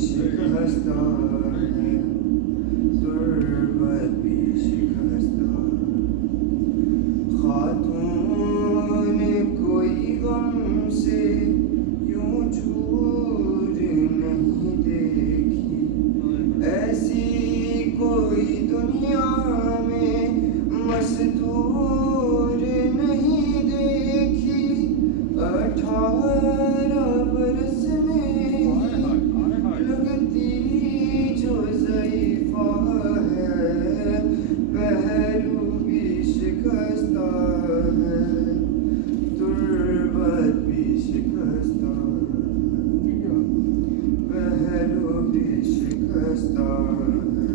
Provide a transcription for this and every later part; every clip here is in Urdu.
شکستہ ہے، تربت بھی شکستہ، خاتون کوئی غم سے یوں جھور نہیں دیکھی، ایسی کوئی دنیا میں مستور نہیں دیکھی، 18 برس میں لگتی جو ضعیفہ ہے، پہلو بھی شکستہ ہے، تربت بھی شکستہ ہے، پہلو بھی شکستہ ہے،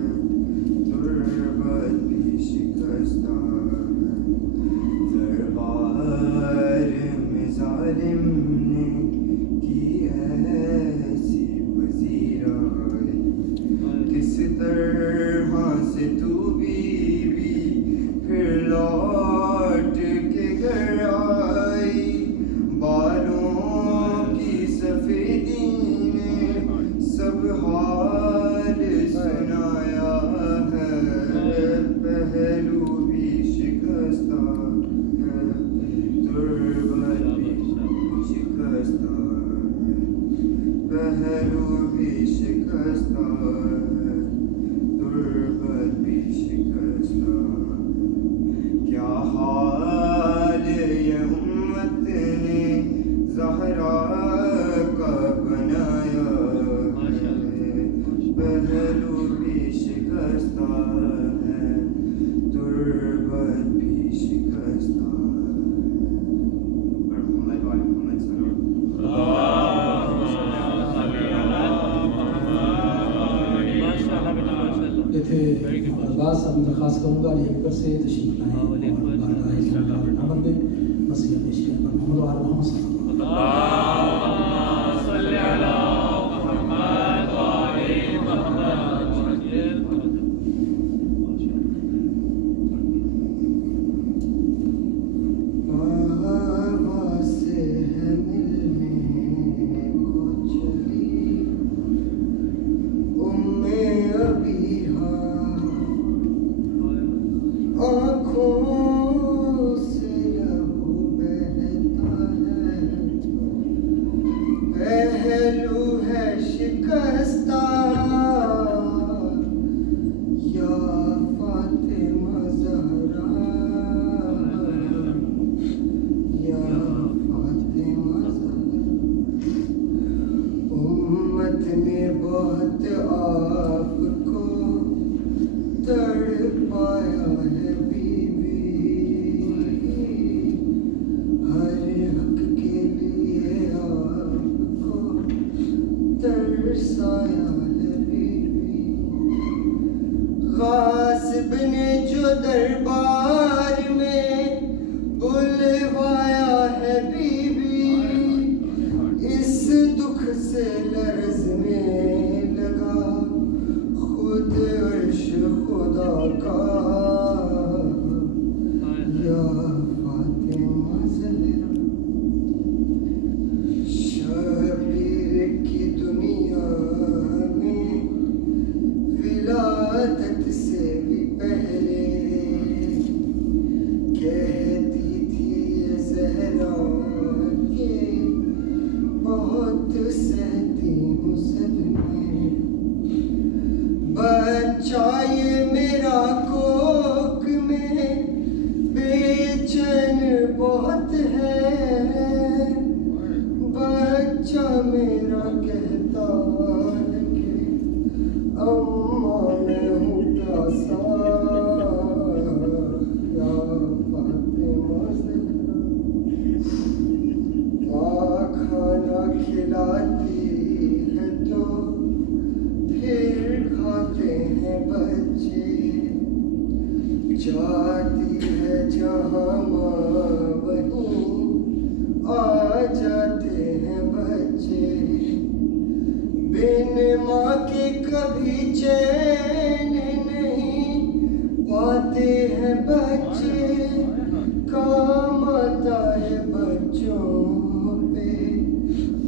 تربت بھی شکستہ ہے، دربار میں ظالم نے کی ایسی پذیرائی، کس طرح سے تو بیوی پھر لوٹ کے گھر آئی، بالوں کی سفیدی نے سب حال سنایا ہے، پہلو بھی شکستہ ہے، تربت بھی شکستہ ہے، پہلو بھی شکستہ ہے، تربت بھی شکستہ ہے، کیا حال یہ امت نے زہرا کا بنایا ہے، پہلو بھی شکستہ ہے، تربت بھی شکستہ ہے۔ محمد وعلی محمد صلی اللہ یہ تھے الباس ابھی درخواست کروں گا علی اکبر سے تشریف لائیں اور بارگاہ اسلام کا نامت دیں، نصیحت پیش کریں پر محمد وعلی محمد صلی اللہ صلی علی محمد وعلی محمد۔ بابا سے ہے ملنے کو چلی ابیہا، آنکھوں سے لہو بہتا ہے، پہلو ہے شکستہ، یا فاطمہ زہرا، یا فاطمہ زہرا، امت نے بہت آپ کو تڑپایا ہے بیوی، ہر حق کے لیے آپ کو ترسایا ہے بیوی، غاصب نے جو دربار میں بلوایا ہے بیوی، اس دکھ سے لرزنے لگا خود عرش خدا کا، یا فاطمہ زہرا، شبیر کی دنیا میں ولادت سے بھی پہلے کہتی تھی یہ زہرا کہ بہت سہتی ہوں صدمے، بچہ یہ میرا کوک میں بے چین بہت ہے، بچہ میرا کہتا ہے کہ اماں میں ہوں پیاسا، یا فاطمہ زہرا، ماں کھانا کھلاتی ہے تو پھر کھاتے ہیں بچے، جاتی ہے جہاں ماں وہیں آ جاتے ہیں بچے، بن ماں کے کبھی چین نہیں پاتے ہیں بچے، کام آتا ہے بچوں پہ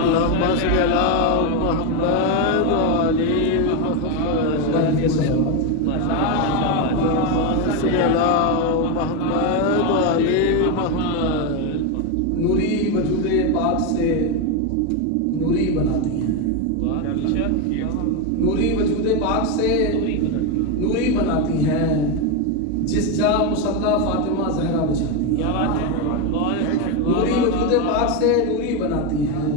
اللهم صل على محمد وعلى محمد صل على محمد وعلى محمد نوری وجود پاک سے نوری بناتی ہیں نوری وجود پاک سے نوری بناتی ہیں جس جا مصلی فاطمہ زہرا بچھاتی ہیں نوری وجود پاک سے نوری بناتی ہیں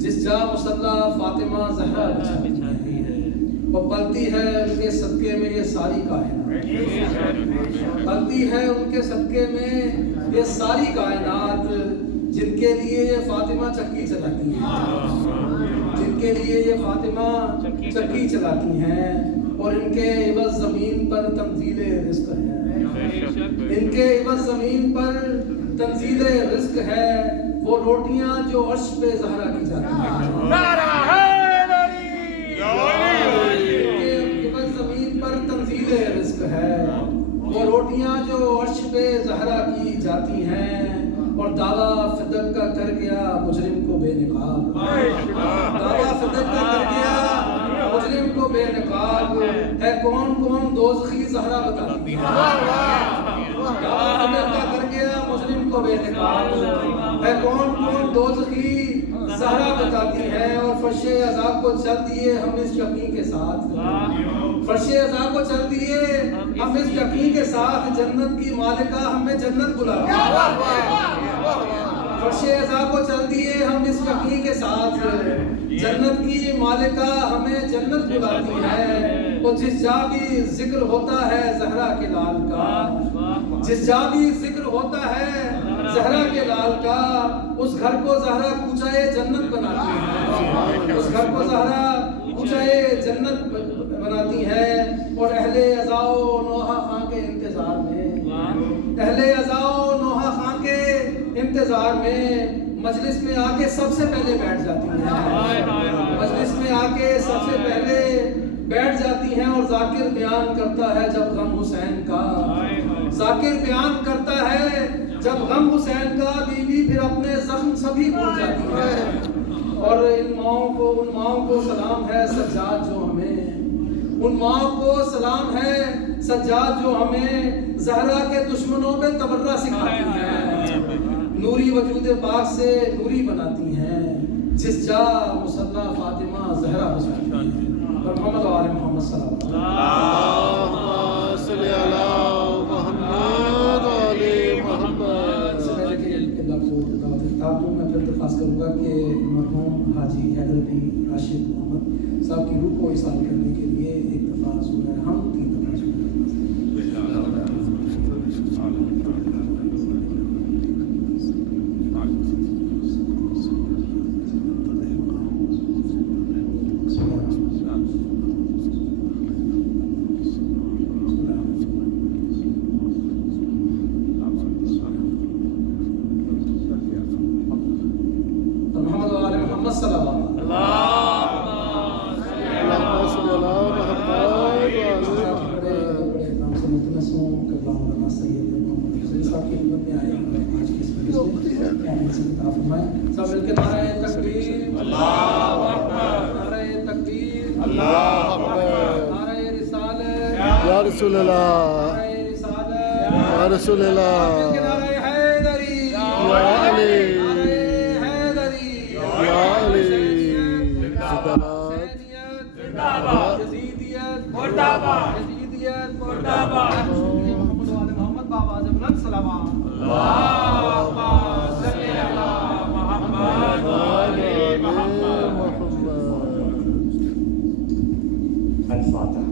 جس جا مصلی فاطمہ زہرا بچھاتی ہیں وہ پلتی ہے ان کے صدقے میں یہ ساری کائنات پلتی ہے ان کے صدقے میں یہ ساری کائنات جن کے لیے یہ فاطمہ چکی چلاتی ہیں جن کے لیے یہ فاطمہ چکی چلاتی ہیں اور ان کے عوض زمین پر تنزیل رزق ہے ان کے عوض زمین پر تنزیل رزق ہے وہ روٹیاں جو عرش پہ زہرا کی جاتی ہیں زمین پر تنزیل رزق ہے وہ روٹیاں جو عرش پہ زہرا کی جاتی ہیں اور دعویٰ فدق کا کر گیا مجرم کو بے نقاب دعویٰ فدق کا کر گیا مجرم کو بے نقاب ہے کون کون دوزخی زہرا بتاتی ہے دعویٰ فدق کا کر گیا مجرم کو بے نقاب ہے کون کون دوزخی زہرا بتاتی ہے اور فرش عذاب کو چل دیے ہم اس یقین کے ساتھ فرش عذاب کو چل دیے ہم اس یقین کے ساتھ جنت کی مالکہ ہمیں جنت بلاتی ہے فرش عذاب کو چل دیے ہم اس یقین کے ساتھ جنت کی مالکہ ہمیں جنت بلاتی ہے وہ جس جا بھی ذکر ہوتا ہے زہرا کے لال کا جس جا بھی ذکر ہوتا ہے زہرا کے لال کا اس گھر کو زہرا کوچائے جنت بناتی ہے اس گھر کو زہرا کوچائے جنت بناتی ہے اور اہل عزا و نوحہ خان کے انتظار میں اہل عزا و نوحہ خان کے انتظار میں مجلس میں آ کے سب سے پہلے بیٹھ جاتی ہیں مجلس میں آ کے سب سے پہلے بیٹھ جاتی ہیں اور ذاکر بیان کرتا ہے جب غم حسین کا ذاکر بیان کرتا ہے جب غم حسین کا بیوی پھر اپنے زخم سبھی بھول جاتی ہے اور ان ماؤں کو سلام ہے سجاد جو ہمیں ان ماؤں کو سلام ہے سجاد جو ہمیں زہرا کے دشمنوں پہ تبرہ سکھاتی ہیں نوری وجود پاک سے نوری بناتی ہیں جس جا مصلی فاطمہ زہرا بچھاتی ہیں اور محمد و آل محمد صلی اللہ صلی اللہ محمد علی محمد سے پہلے کہ اللہ کو دعوت خطاب دوں میں پھر درخواست کروں گا کہ مرحوم حاجی حیدر علی راشد محمد صاحب کی روح کو احسان کرنے کے لیے ایک دفعہ سورہ ہم 3 دفعہ سورہ سید محمد حسین صاحب کی خدمت میں آئے ہیں آج کی اس مجلس میں محمد سے خطاب فرمائیں. سب مل کے نعرہ تکبیر اللہ اکبر, نعرہ تکبیر اللہ اکبر, نعرہ رسالت یا رسول اللہ, نعرہ رسالت یا رسول اللہ, مل کے نعرہ حیدری یا علی, نعرہ حیدری یا علی, یزیدیت مرداباد, یزیدیت مرداباد, محمد و آل محمد بابا اعظم سلامات. اللہم صلی علی محمد و آل محمد. الفاتحة.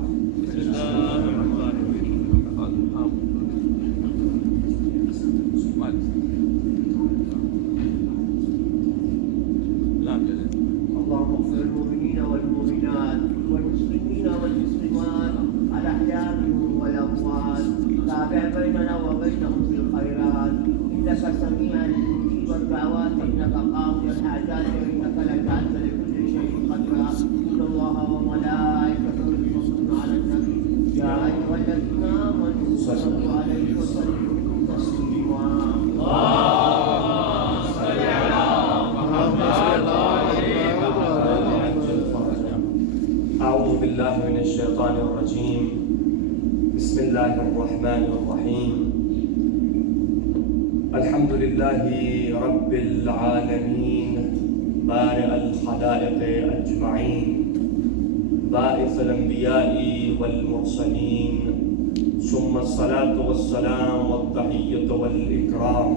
اللهم اغفر المؤمنين والمؤمنات والمسلمين والمسلمات الأحياء منهم والأموات, تابع بيننا وبينهم بالخيرات, إنك سميع مجيب الدعوات, إنك قاضي الحاجات, وإنك لجعلت لكل شيء قدرا. إن الله وملائكته يصلون على النبي يا أيها الذين آمنوا صلوا عليه وسلموا تسليما. أعوذ بالله من الشيطان الرجيم. بسم الله الرحمن الرحيم. الحمد لله رب العالمين, بارئ الخلائق أجمعين, باعث الأنبياء والمرسلين, ثم الصلاة والسلام والتحية والإكرام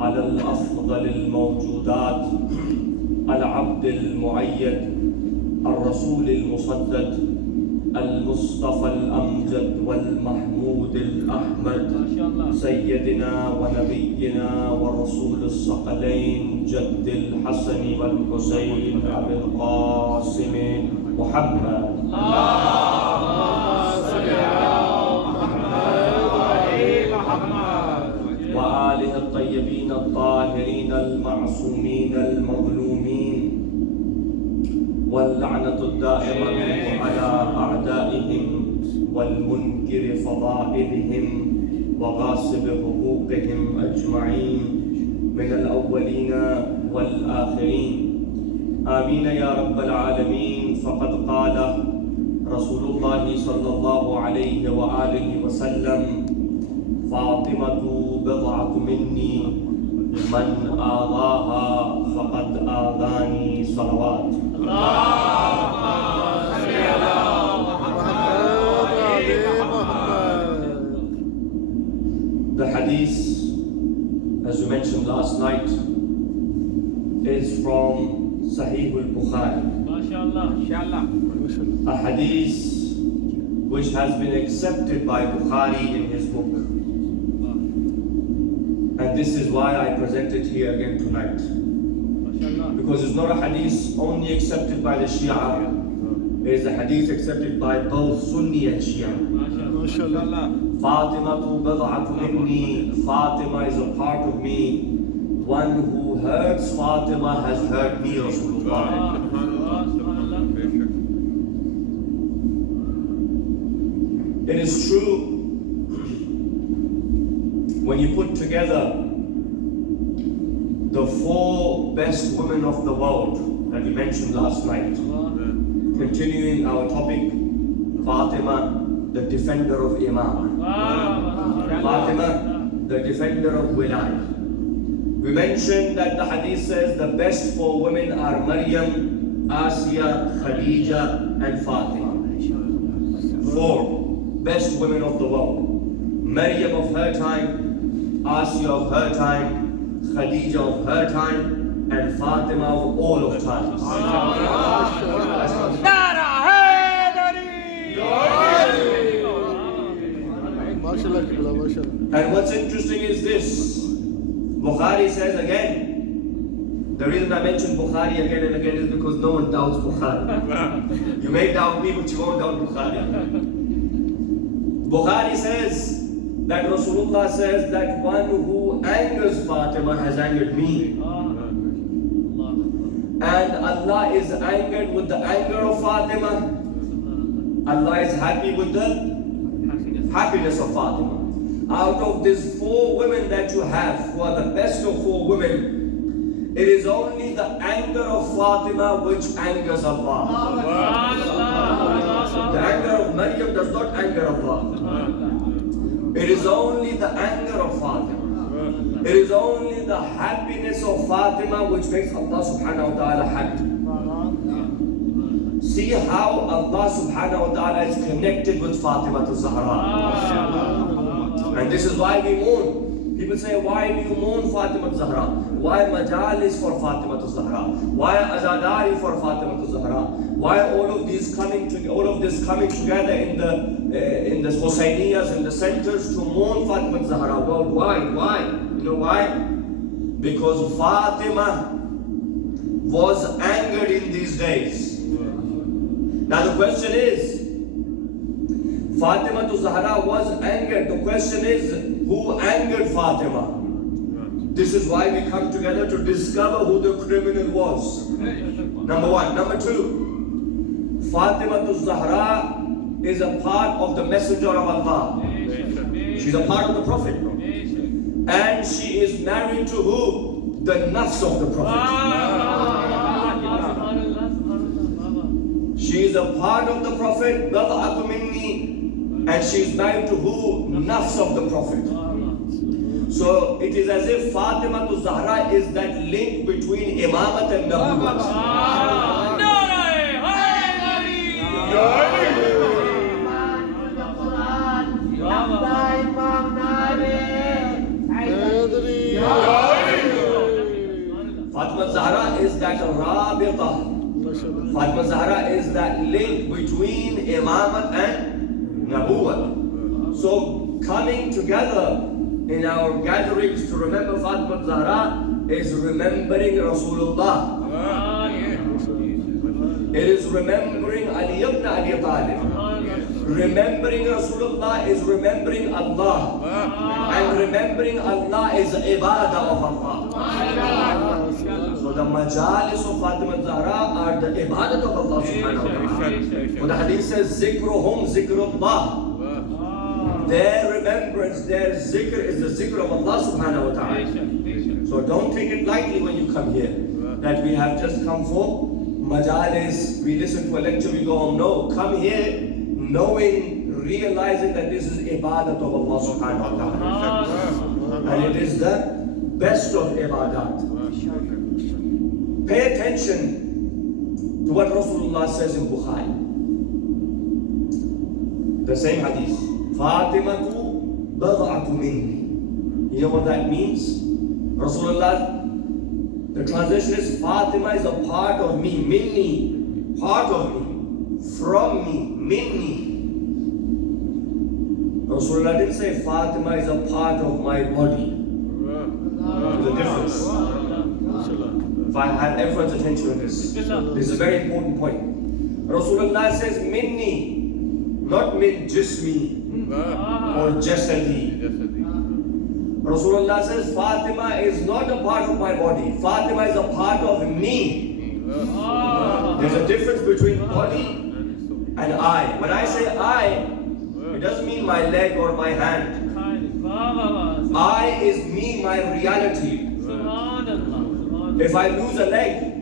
على الأفضل الموجودات, العبد المؤيد, الرسول المصدق, المصطفى الأمجد والمحمود الأحمد, سيدنا ونبينا ورسول الثقلين, جد الحسن والحسين أبي القاسم محمد. وآله الطيبين الطاهرين المعصومين المظلومين, واللعنة الدائمة على أعدائهم والمنكر فضائلهم وغاصب حقوقهم أجمعين من الأولين والآخرين. آمين يا رب العالمين. فقد قال رسول الله صلى الله عليه وآله وسلم: فاطمة بضعة مني, من آذاها فقد آذاني. صلوات. The hadith, as we mentioned last night, is from Sahih al-Bukhari. A hadith which has been accepted by Bukhari in his book. And this is why I present it here again tonight. Because it's not a hadith only accepted by the Shia, it is a hadith accepted by both Sunni and Shia. Fatima tu bad'atu minni, Fatima is a part of me. One who hurts Fatima has hurt me, Rasulullah. It is true, when you put together the 4 best women of the world that we mentioned last night, continuing our topic, Fatima, the defender of Imam, Fatima, the defender of Wilayah. We mentioned that the hadith says the best 4 women are Maryam, Asiya, Khadija and Fatima. 4 best women of the world. Maryam of her time, Asiya of her time, Khadija of her time, and Fatima of all of time. And what's interesting is this. Bukhari says again, the reason I mention Bukhari again and again is because no one doubts Bukhari. You may doubt me, but you won't doubt Bukhari. Bukhari says that Rasulullah says that one who angers Fatima has angered me. And Allah is angered with the anger of Fatima. Allah is happy with the happiness of Fatima. out of these 4 women that you have, who are the best of 4 women, it is only the anger of Fatima which angers Allah. The anger of Maryam does not anger Allah. It is only the anger of Fatima. It is only the happiness of Fatima which makes Allah subhanahu wa ta'ala happy. See how Allah subhanahu wa ta'ala is connected with Fatima to Zahra. And this is why we mourn. People say, why do you mourn Fatima to Zahra? Why majalis for Fatima to Zahra? Why azadari for Fatima to Zahra? Why all of this coming together in the Husainiyas, in the centers to mourn Fatima to Zahra worldwide? Why? You know why? Because Fatima was angered in these days. Now the question is, Fatima to Zahra was angered. The question is, who angered Fatima? This is why we come together to discover who the criminal was. Number 1. Number 2, Fatima to Zahra is a part of the Messenger of Allah. She's a part of the Prophet. And she is married to who? The nafs of the Prophet. She is a part of the Prophet, bad'atu minni, and she is married to who? Nafs of the Prophet. So it is as if Fatima to Zahra is that link between Imamat and Nabuwwat. Fatima Zahra is that Rabita. Fatima Zahra is that link between Imamat and Nabuwwat. So coming together in our gatherings to remember Fatima Zahra is remembering Rasulullah. It is remembering Ali ibn Abi Talib. Remembering Rasulullah is remembering Allah. And remembering Allah is ibadah of Allah. So the majalis of Fatima Zahra are the ibadat of Allah subhanahu wa ta'ala. When the hadith says, zikruhum zikrullah. Their remembrance, their zikr is the zikr of Allah subhanahu wa ta'ala. So don't take it lightly when you come here, that we have just come for majalis, we listen to a lecture, we go home. No, come here knowing, realizing that this is ibadat of Allah subhanahu wa ta'ala. And it is the best of ibadat. Pay attention to what Rasulullah says in Bukhari. The same hadith. Fatimatu bad'atu minni. You know what that means? Rasulullah, the translation is Fatima is a part of me. Minni, part of me. From me, minni. Rasulullah didn't say Fatima is a part of my body. There's a difference. If I had everyone's attention on this, this is a very important point. Rasulullah says minni, not min jismi or jasadi. Rasulullah says Fatima is not a part of my body. Fatima is a part of me. There's a difference between body and I. When I say I, it doesn't mean my leg or my hand. I is me, my reality. If I lose a leg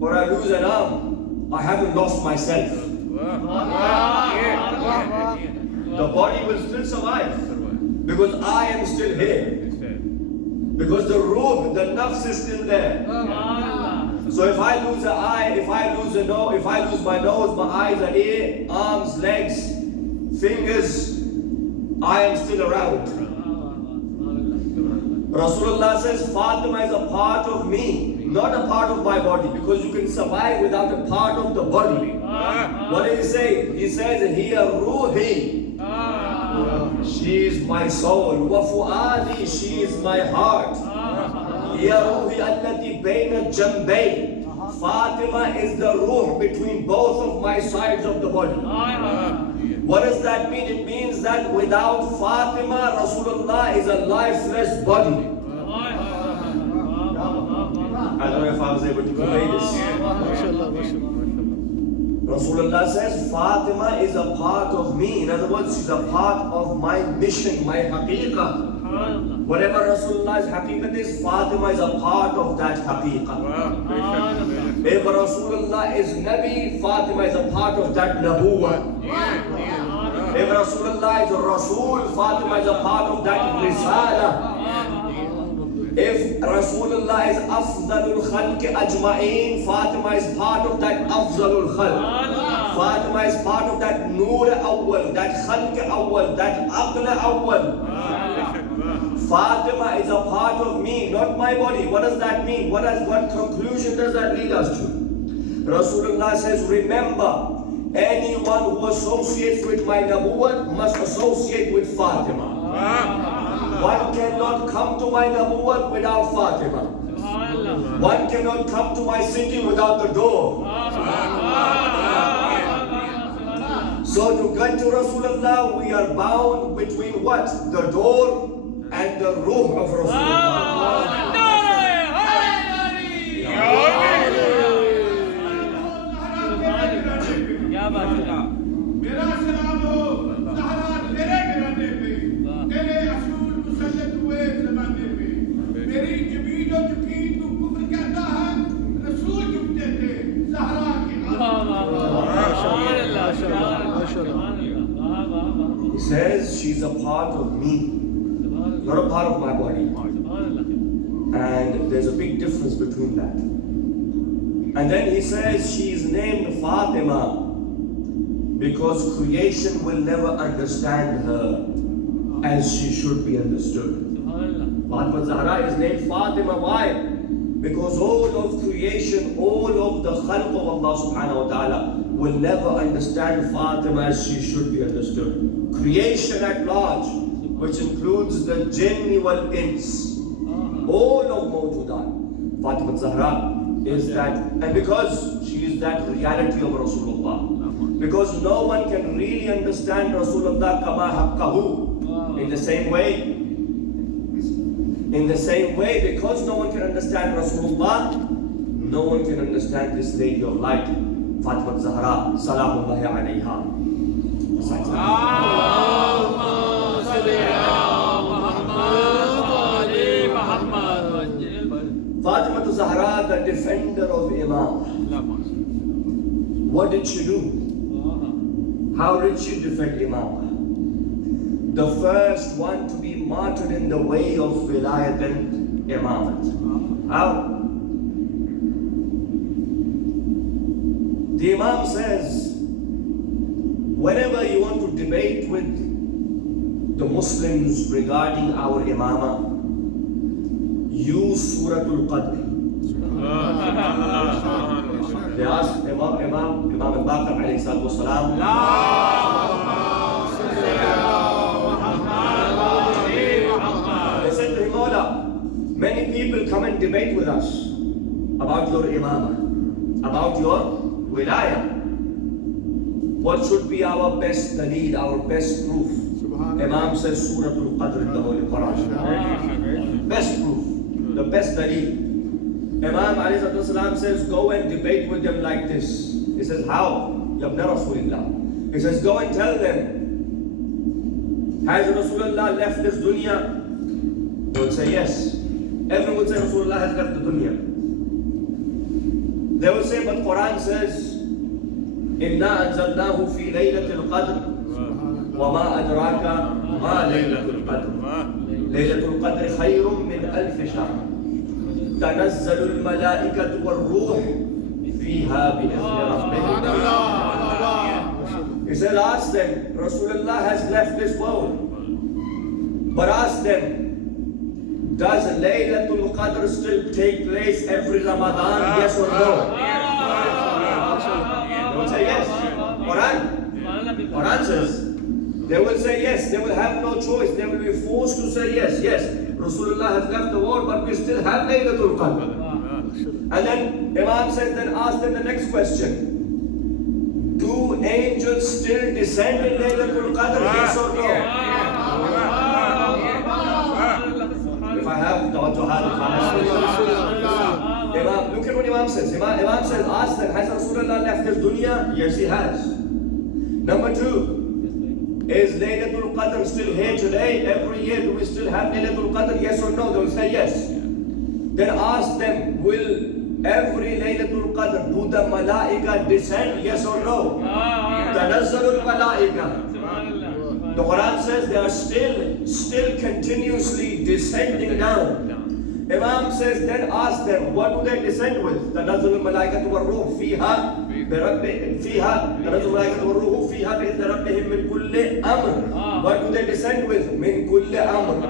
or I lose an arm, I haven't lost myself. The body will still survive because I am still here. Because the ruh, the nafs is still there. So if I lose an eye, if I lose a nose, if I lose my nose, my eyes are here, arms, legs, fingers, I am still around. Rasulullah says Fatima is a part of me, not a part of my body, because you can survive without a part of the body. What did he say? He says, Hiya Ruhi. She is my soul. Wa Fuadi, she is my heart. Hiya Ruhi allati bayna jambayn. Fatima is the ruh between both of my sides of the body. What does that mean? It means that without Fatima, Rasulullah is a lifeless body. I don't know if I was able to convey this. Rasulullah says, Fatima is a part of me. In other words, she's a part of my mission, my haqiqah. Whatever Rasulullah's haqiqat is, Fatima is a part of that haqiqah. If Rasulullah is Nabi, Fatima is a part of that nabuwah. If Rasulullah is Rasul, Fatima is a part of that risala. If Rasulullah is Afzalul Khalq Ajma'een, Fatima is part of that Afzalul Khalq. Fatima is part of that Noor Awwal, that Khalq Awwal, that Aql Awwal. Fatima is a part of me, not my body. What does that mean? What conclusion does that lead us to? Rasulullah says, remember, anyone who associates with my nabuwwat must associate with Fatima. One cannot come to my nabuwwat without Fatima. One cannot come to my city without the door. So to get to Rasulullah, we are bound between what? The door and the ruh of Rasulullah. He says she's a part of me, not a part of my body. And there's a big difference between that. And then he says she is named Fatima because creation will never understand her as she should be understood. Fatima Zahra is named Fatima. Why? Because all of creation, all of the khalq of Allah subhanahu wa ta'ala will never understand Fatima as she should be understood. Creation at large, which includes the jinn wal ins, all of mawjudat, Fatima Zahra is that, and because she is that reality of Rasulullah, because no one can really understand Rasulullah kama haqqahu, in the same way, because no one can understand Rasulullah, no one can understand this lady of light, Fatima Zahra, salamullahi alayha. Fatima Zahra, the defender of Imam. What did she do? How did she defend Imam? The first one to be martyred in the way of Wilayat and Imamat. How? The Imam says, whenever you want to debate with the Muslims regarding our Imamah, use Suratul Qadr. They asked Imam al-Baqir alayhi salatu wasalam, they said to him, Mawla, many people come and debate with us about your Imamah, about your Wilayah. What should be our best daleel, our best proof? Imam says Suratul Qadr in the Holy Quran. Best proof, the best daleel. Imam ﷺ says, go and debate with them like this. He says, how? Yabna Rasulullah. He says, go and tell them, has Rasulullah left this dunya? They will say, yes. Everyone will say Rasulullah has left the dunya. They will say, but Quran says, إِنَّا أَنزَلْنَاهُ فِي لَيْلَةِ الْقَدْرِ وَمَا أَدْرَاكَ مَا لَيْلَةُ الْقَدْرِ لَيْلَةُ الْقَدْرِ خَيْرٌ مِّنْ أَلْفِ شَهْرٍ تَنَزَّلُ الْمَلَائِكَةُ وَالرُّوحُ فِيهَا بِإِذْنِ رَبِّهِمْ. He said, ask them, Rasulullah has left this world. But ask them, does Laylatul Qadr still take place every Ramadan? Yes or no? They will say yes. Quran says. They will say yes. They will have no choice. They will be forced to say yes. Yes, Rasulullah has left the world, but we still have Laylatul Qadr. And then Imam says, then ask them the next question. Do angels still descend in Laylatul Qadr? Yes or no? If I have Imam, look at what Imam Imam says? Imam says, ask them, has Rasulullah left this dunya? Yes, he has. Number 2, is Laylatul Qadr still here today? Every year, do we still have Laylatul Qadr? Yes or no? They will say yes. Then ask them, will every Laylatul Qadr, do the Malaika descend? Yes or no? Tanazzalul Malaika. The Quran says they are still continuously descending down. Imam says, then ask them, what do they descend with? Tanazzalul Malaikatu war-ruh fiha تنزل الملائكة والروح فيها بإذن ربهم من كل أمر. What do they descend with? من كل أمر.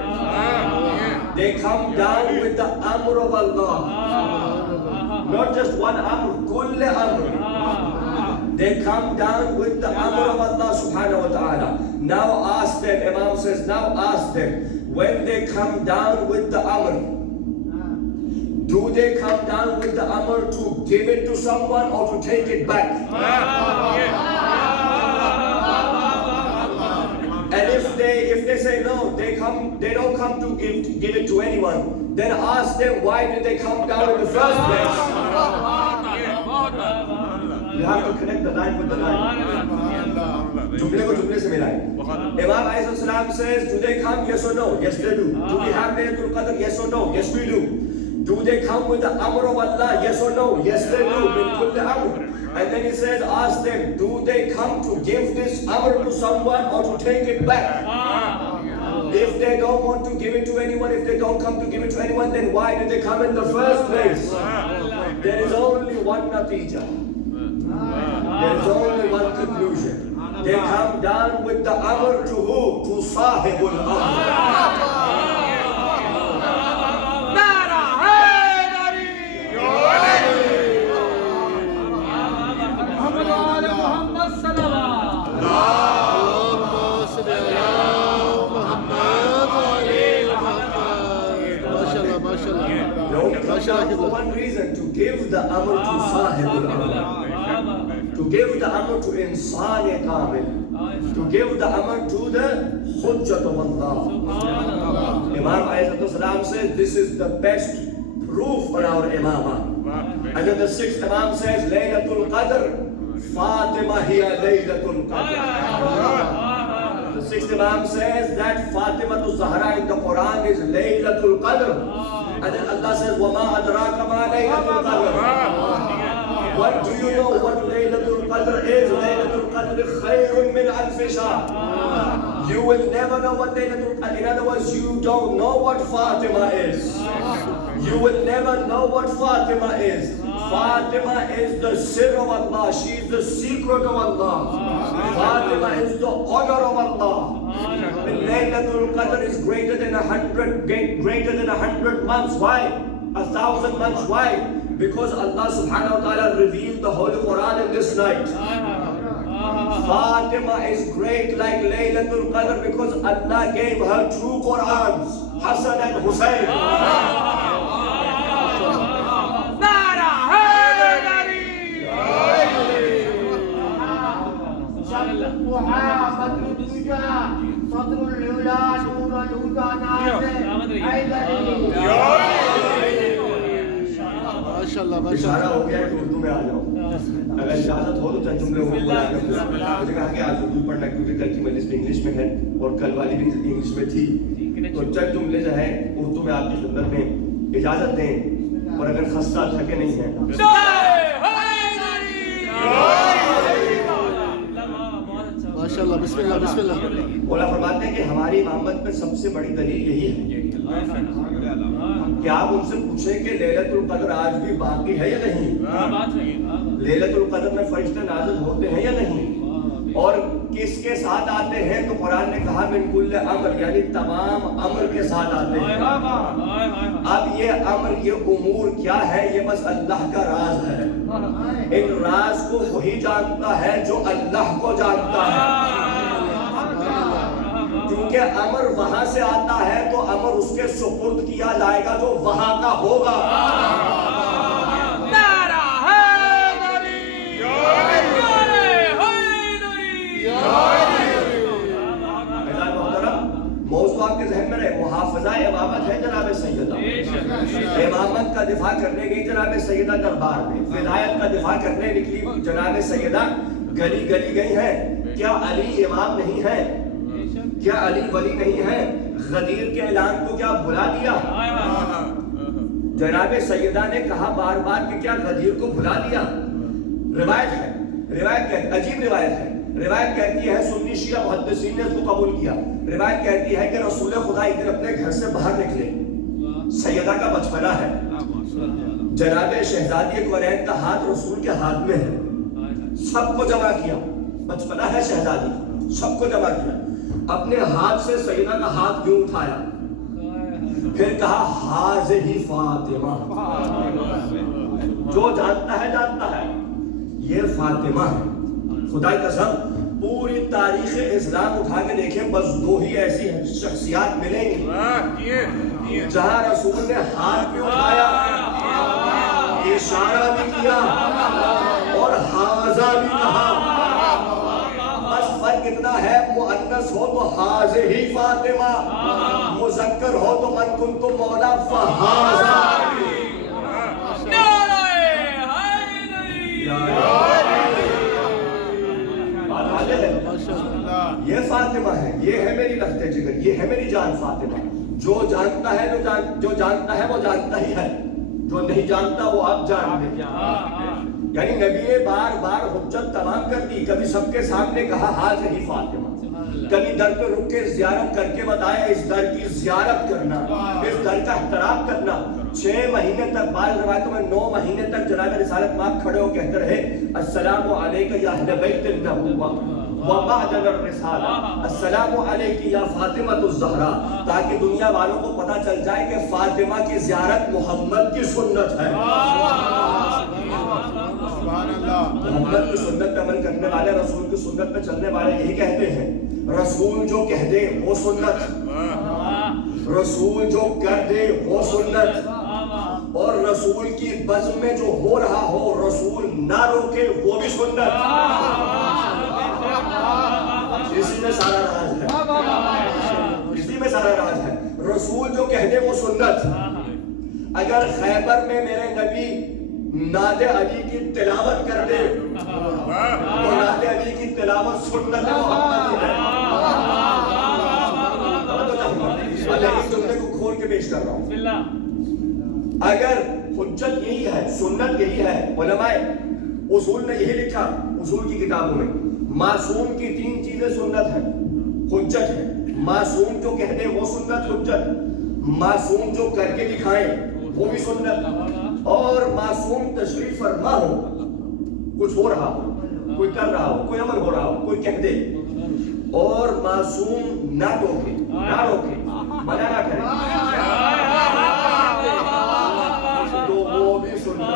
They come down with the Amr of Allah. Not just one Amr, كل أمر. They come down with the Amr of Allah subhanahu wa ta'ala. Now ask them, Imam says, now ask them, when they come down with the Amr, do they come down with the Amr to give it to someone or to take it back? And if they say no, they don't come to give it to anyone, then ask them, why did they come down in the first place? You have to connect the line with the line. Jumle ko jumle se milai. Imam alayhi salam says, do they come? Yes or no? Yes they do. Do we have Laylatul Qadr? Yes or no? Yes we do. Do they come with the Amr of Allah? Yes or no? Yes they do. Min kulli amr. And then he says, ask them, do they come to give this Amr to someone or to take it back? If they don't want to give it to anyone, if they don't come to give it to anyone, then why did they come in the first place? There is only one natija. There is only one conclusion. They come down with the Amr to who? To Sahibul Amr. For one reason, to give the Amr to Sahibul Amr, to give the Amr to Insan Kamil, to give the Amr to the Hujjat of Allah. Imam alayhi salam says this is the best proof on our Imamah. And then the 6th Imam says Laylatul Qadr, Fatima hiya Laylatul Qadr. The 6th Imam says that Fatima to Zahra in the Quran is Laylatul Qadr. And then Allah says, وَمَا أَدْرَاكَ مَا لَيْلَةُ الْقَدْرِ. What do you know what Laylatul Qadr is? Laylatul Qadr خَيْرٌ مِّنْ أَلْفِ شَهْرٍ. You will never know what Laylatul Qadr is. In other words, you don't know what Fatima is. You will never know what Fatima is. Fatima is the sir of Allah. She is the secret of Allah. Fatima is the honor of Allah. Laylatul Qadr is greater than 100 months. Why? 1,000 months. Why? Because Allah subhanahu wa ta'ala revealed the Holy Quran in this night. Fatima is great like Laylatul Qadr because Allah gave her true Qurans, Hassan and Hussein. صدر العلا نور الهدى ماشاءاللہ اشارہ ہو گیا کہ اردو میں آ جاؤ. اگر اجازت ہو تو چند جملے اردو بولا کر مجھے کہا کہ آج اردو پڑھنا کیونکہ کل کی مجلس انگلش میں ہے اور کل والی بھی انگلش میں تھی, تو چند جملے جو ہے اردو میں آپ کی خدمت میں اجازت دیں. اور اگر خستہ تھکے نہیں ہیں ماشاءاللہ, بسم اللہ بسم اللہ. مولا فرماتے ہیں کہ ہماری امامت میں سب سے بڑی دلیل یہی ہے کہ آپ ان سے پوچھیں کہ لیلۃ القدر آج بھی باقی ہے یا نہیں, لیلۃ القدر میں فرشتے نازل ہوتے ہیں یا نہیں, اور کس کے ساتھ آتے ہیں. تو قرآن نے کہا من کل امر, یعنی تمام امر کے ساتھ آتے ہیں. اب یہ امر, یہ امور کیا ہے, یہ بس اللہ کا راز ہے. ان راز کو وہی جانتا ہے جو اللہ کو جانتا ہے. کیونکہ امر وہاں سے آتا ہے تو امر اس کے سپرد کیا جائے گا جو وہاں کا ہوگا. موضوع آپ کے ذہن میں رہے, محافظہ امامت ہے جناب سیدہ. امامت کا دفاع کرنے گئی جناب سیدہ دربار میں, ولایت کا دفاع کرنے نکلی جناب سیدہ, گلی گلی گئی ہیں. کیا علی امام نہیں ہے؟ کیا علی ولی نہیں ہے؟ غدیر کے اعلان کو کیا بھلا دیا؟ جناب سیدہ نے کہا بار بار کہ کیا غدیر کو بھلا دیا؟ روایت ہے, روایت کہتی, عجیب روایت ہے, روایت کہتی ہے, سنی شیعہ محدثین نے اس کو قبول کیا. روایت کہتی ہے کہ رسول خدا ایک دن اپنے گھر سے باہر نکلے, سیدہ کا بچپنا ہے, جناب شہزادی قرین کا ہاتھ رسول کے ہاتھ میں ہے, سب کو جمع کیا, بچپنا ہے شہزادی, سب کو جمع کیا, اپنے ہاتھ سے سیدہ کا ہاتھ یوں اٹھایا, پھر کہا ہاذہ فاطمہ, جو جانتا ہے جانتا ہے یہ فاطمہ ہے. خدا کی قسم پوری تاریخ اسلام اٹھا کے دیکھیں بس دو ہی ایسی شخصیات ملیں گی جہاں رسول نے ہاتھ بھی اٹھایا, اشارہ بھی کیا اور ہاذا بھی کہا. بس فرق اتنا ہے, مؤنث ہو تو ہاذہ فاطمہ, مذکر ہو تو من کنتم مولا فہذا. یہ فاطمہ ہے, یہ ہے میری لخت جگر, یہ ہے میری جان فاطمہ. جو جانتا ہے جو جانتا ہے وہ جانتا ہی ہے, جو نہیں جانتا وہ آپ جان لیں. یعنی نبی نے بار بار حجت تمام کر دی, کبھی سب کے سامنے کہا ہاذہ فاطمہ, کبھی در پہ رک کے زیارت کر کے بتایا اس در کی زیارت کرنا, اس در کا احترام کرنا. 6 مہینے تک, بعض روایتوں میں 9 مہینے تک جناب رسالت مآب کھڑے ہو کہتے رہے السلام علیک یا اہل بیت النبوہ وبعد الرسالہ, السلام علیک یا فاطمہ الزہرا, تاکہ دنیا والوں کو پتہ چل جائے کہ فاطمہ کی زیارت محمد کی سنت ہے. محمد کی سنت پہ عمل کرنے والے, رسول کی سنت پہ چلنے والے یہی کہتے ہیں رسول جو کہہ دے وہ سنت, رسول جو کر دے وہ سنت, اور رسول کی بزم میں جو ہو رہا ہو رسول نہ روکے وہ بھی سنت. اسی میں سارا راز ہے, اسی میں سارا راز ہے. رسول جو کہہ دے وہ سنت. اگر خیبر میں میرے نبی نعت علی کی تلاوت کر دے تو نعت علی کی تلاوت سنت محمدی ہے. اللہ اس جملے کو کھول کے پیش کر رہا ہوں. اگر حجت یہی ہے, سنت یہی ہے, علماء اصول نے یہی لکھا اصول کی کتابوں میں, معصوم کی 3 چیزیں سنت ہیں, حجت ہے. معصوم جو کہہ دے وہ سنت حجت, معصوم جو کر کے دکھائے وہ بھی سنت, اور معصوم تشریف فرما ہو, کچھ ہو رہا ہو, کوئی کر رہا ہو, کوئی عمل ہو رہا ہو, کوئی کہہ دے, اور معصوم نہ ٹوکے, نہ روکے, منع نہ کرے, تو وہ بھی سنت ہے.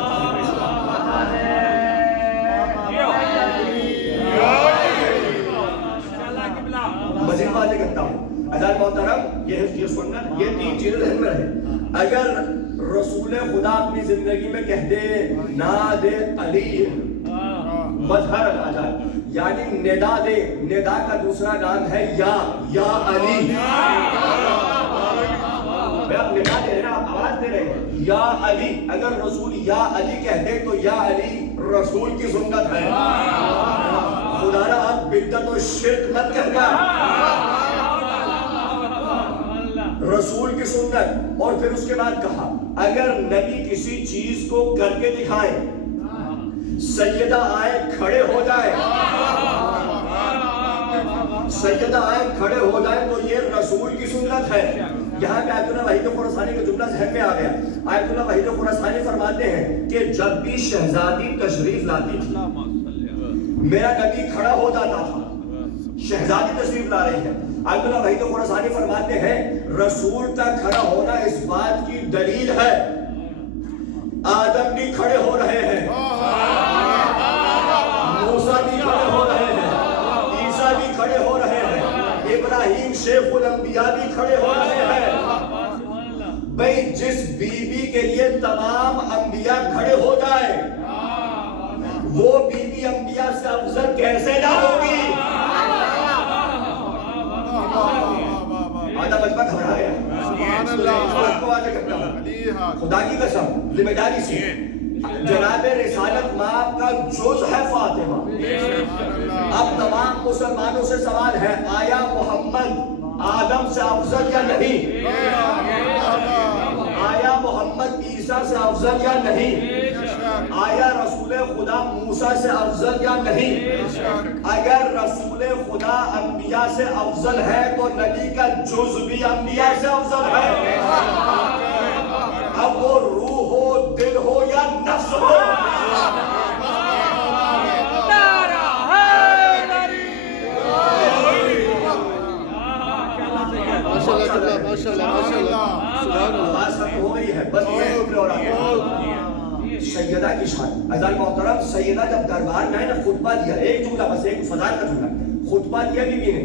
مزید باتیں کرتا ہوں عزیز محترم, یہ سنت, یہ 3 چیزیں ذہن میں رہے. اگر رسول خدا اپنی زندگی میں کہہ دے ناد علی مظہر العجائب, یعنی ندا دے, ندا کا دوسرا نام ہے یا علی. آپ ندا دے رہے ہیں, آپ آواز دے رہے ہیں یا علی. اگر رسول یا علی کہہ دے تو یا علی رسول کی سنت ہے. خدا را آپ بدعت و شرک مت کرنا, رسول کی سنت. اور پھر اس کے بعد کہا اگر نبی کسی چیز کو کر کے دکھائے, سیدہ آئے کھڑے ہو جائے, سیدہ آئے کھڑے ہو جائے تو یہ رسول کی سنت ہے. یہاں پہ آیت اللہ وحید خراسانی کا جملہ ذہن میں آ گیا. آیت اللہ وحید خراسانی فرماتے ہیں کہ جب بھی شہزادی تشریف لاتی تھی میرا نبی کھڑا ہو جاتا تھا. شہزادی تشریف لا رہی ہے, آیت اللہ وحید خراسانی فرماتے ہیں رسول کا کھڑا ہونا اس بات کی دلیل ہے آدم بھی کھڑے ہو رہے ہیں, موسیٰ بھی کھڑے ہو رہے ہیں, عیسیٰ بھی کھڑے ہو رہے ہیں, ابراہیم شیخ الانبیاء بھی کھڑے ہو رہے ہیں. بھئی جس بی بی کے لیے تمام انبیاء کھڑے ہو جائے وہ بی بی انبیاء سے افضل کیسے نہ ہوگی؟ آدھا مجمع گھبرا گیا. سبحان اللہ. اس کو واضح کرتا ہوں. خدا کی قسم ذمہ داری سے جناب رسالت مآب کا جز ہے فاطمہ. اب تمام مسلمانوں سے سوال ہے آیا محمد آدم سے افضل یا نہیں؟ آیا محمد عیسیٰ سے افضل یا نہیں؟ آیا رسول خدا موسیٰ سے افضل یا نہیں؟ اگر رسول خدا انبیاء سے افضل ہے تو نبی کا جز بھی انبیاء سے افضل ہے. اب وہ روح ہو، دل ہو یا نفس ہو. بات ہو رہی ہے بس سیدہ کی شان. عزیزان محترم، سیدہ جب دربار میں آئے نا خطبہ دیا، ایک جملہ بس، ایک فضائل کا جملہ خطبہ دیا بی بی نے.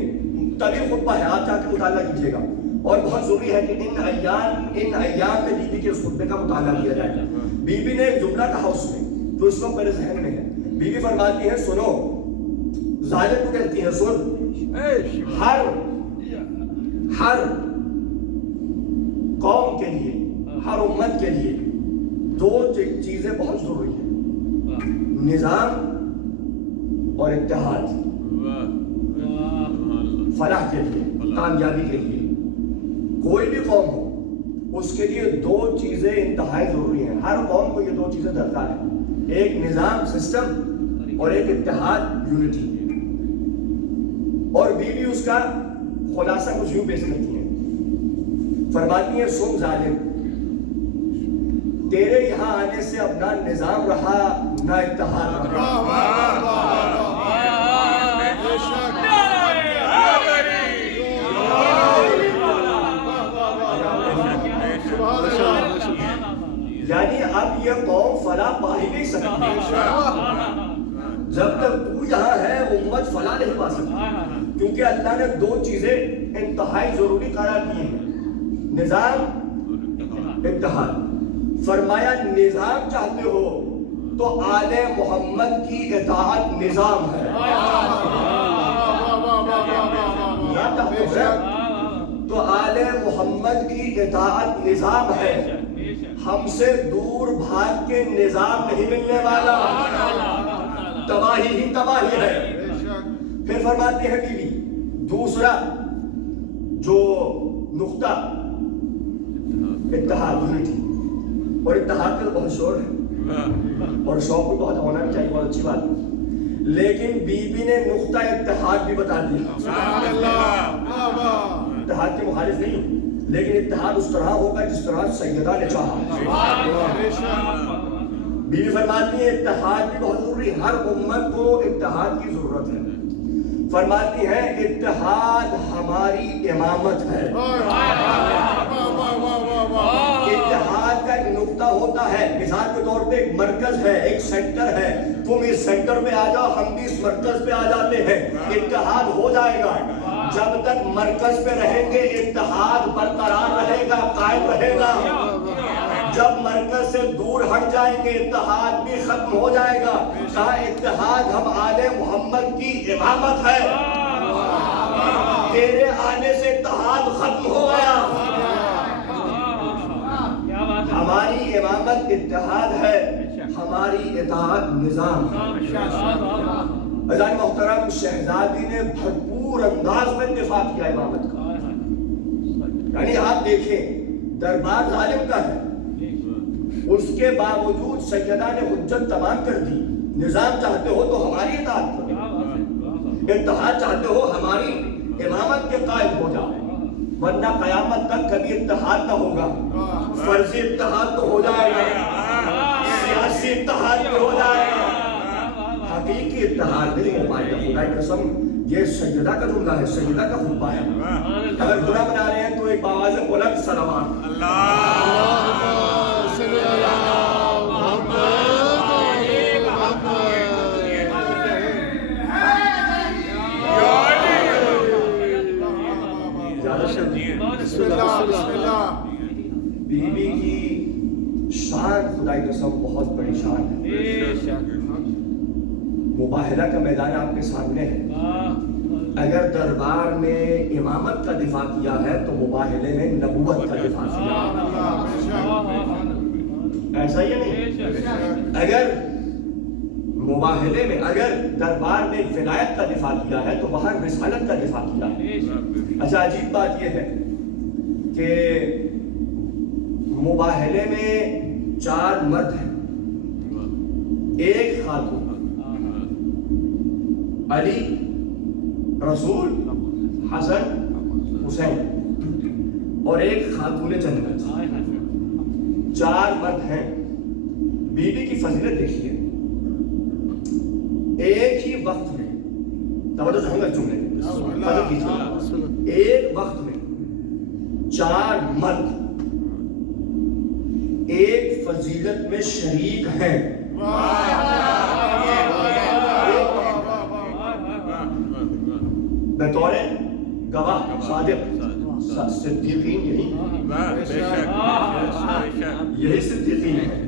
طویل خطبہ ہے، آپ چاہ کے مطالعہ کیجیے گا، اور بہت ضروری ہے کہ ان ایام میں بی بی کے اس خطبے کا مطالعہ کیا جائے. بی بی نے ایک جملہ کہا اس میں جو اس وقت میرے ذہن میں ہے. بی بی فرماتی ہے سنو، ظالم کو کہتی ہے سن، ہر قوم کے لیے، ہر امت کے لیے دو چیزیں بہت ضروری ہیں، نظام اور اتحاد. فلاح کے لیے، کامیابی کے لیے کوئی بھی قوم ہو اس کے لیے دو چیزیں انتہائی ضروری ہیں. ہر قوم کو یہ دو چیزیں درکار ہیں، ایک نظام سسٹم اور ایک اتحاد یونٹی. اور بی بی اس کا خلاصہ کچھ یوں پیش کرتی ہیں، فرماتی ہیں سن ظالم، تیرے یہاں آنے سے اب نہ نظام رہا نہ اتحاد رہا. یعنی اب یہ قوم فلاح پا ہی نہیں سکتی. جب تک تو یہاں ہے امت فلاح نہیں پا سکتی، کیونکہ اللہ نے دو چیزیں انتہائی ضروری قرار دی ہیں، نظام، اتحاد. فرمایا نظام چاہتے ہو تو آل محمد کی اطاعت نظام ہے. تو آل محمد کی اطاعت نظام ہے. ہم سے دور بھاگ کے نظام نہیں ملنے والا، تباہی ہی تباہی ہے. پھر فرماتے ہیں بی بی دوسرا جو نقطہ، اتحاد، یونٹی. اور اتحاد کا بہت شور ہے اور شوق بھی بہت ہونا بھی چاہیے، بہت اچھی بات ہے، لیکن بی بی نے نقطہ اتحاد بھی بتا دیا. اتحاد کے مخالف نہیں ہوں، لیکن اتحاد اس طرح ہوگا جس طرح سیدہ نے چاہا. بی بی فرماتی ہے اتحاد بھی بہت ضروری ہے، ہر امت کو اتحاد کی ضرورت ہے. فرماتی ہے اتحاد ہماری امامت ہے. اتحاد کا ایک نقطہ ہوتا ہے، مثال کے طور پہ ایک مرکز ہے، ایک سینٹر ہے، تم اس سینٹر پہ آ جاؤ، ہم بھی اس مرکز پہ آ جاتے ہیں، اتحاد ہو جائے گا. جب تک مرکز پہ رہیں گے اتحاد برقرار رہے گا، قائم رہے گا. جب مرکز سے دور ہٹ جائیں گے اتحاد بھی ختم ہو جائے گا. کہا اتحاد ہم آل محمد کی امامت ہے. تیرے آنے سے اتحاد ختم ہو گیا. ہماری امامت اتحاد ہے، ہماری اطاعت نظام. عزیزان محترم، شہزادی نے بھرپور انداز میں دفاع کیا امامت کا. یعنی آپ دیکھیں دربار ظالم کا ہے، اس کے باوجود سیدہ نے حجت تمام کر دی. نظام چاہتے ہو تو ہماری اطاعت کرو، اتحاد چاہتے ہو ہماری امامت کے قائد ہو جاؤ، ورنہ قیامت تک کبھی اتحاد نہ ہوگا. فرضی اتحاد تو ہو جائے گا، سیاسی اتحاد بھی ہو جائے گا، حقیقی اتحاد نہیں ہو پائے گا. خدا کی قسم یہ سیدہ کا جملہ ہے، سیدہ کا خطبہ ہے. اگر برا بنا رہے ہیں تو ایک آواز بلند سلام بی بی کی شان خدا کی قسم بہت بڑی شان ہے. مباہلہ کا میدان آپ کے سامنے ہے. اگر دربار میں امامت کا دفاع کیا ہے تو مباہلے میں نبوت کا دفاع کیا ہے. ایسا ہی نہیں؟ اگر مباہلے میں اگر دربار میں ولایت کا دفاع کیا ہے تو وہاں رسالت کا دفاع کیا ہے. اچھا عجیب بات یہ ہے کہ مباہلے میں 4 مرد ہیں، 1 خاتون، علی، رسول، حسن، حسین، اور 1 خاتون جنت. 4 مرد ہیں. بی بی کی فضیلت دیکھیے، ایک ہی وقت میں، توجہ سے ہم لوگ جملے، ایک وقت میں 4 مرد ایک فضیلت میں شریک ہیں. بطور گواہ صادق صدیقین یہی صدیقین ہیں.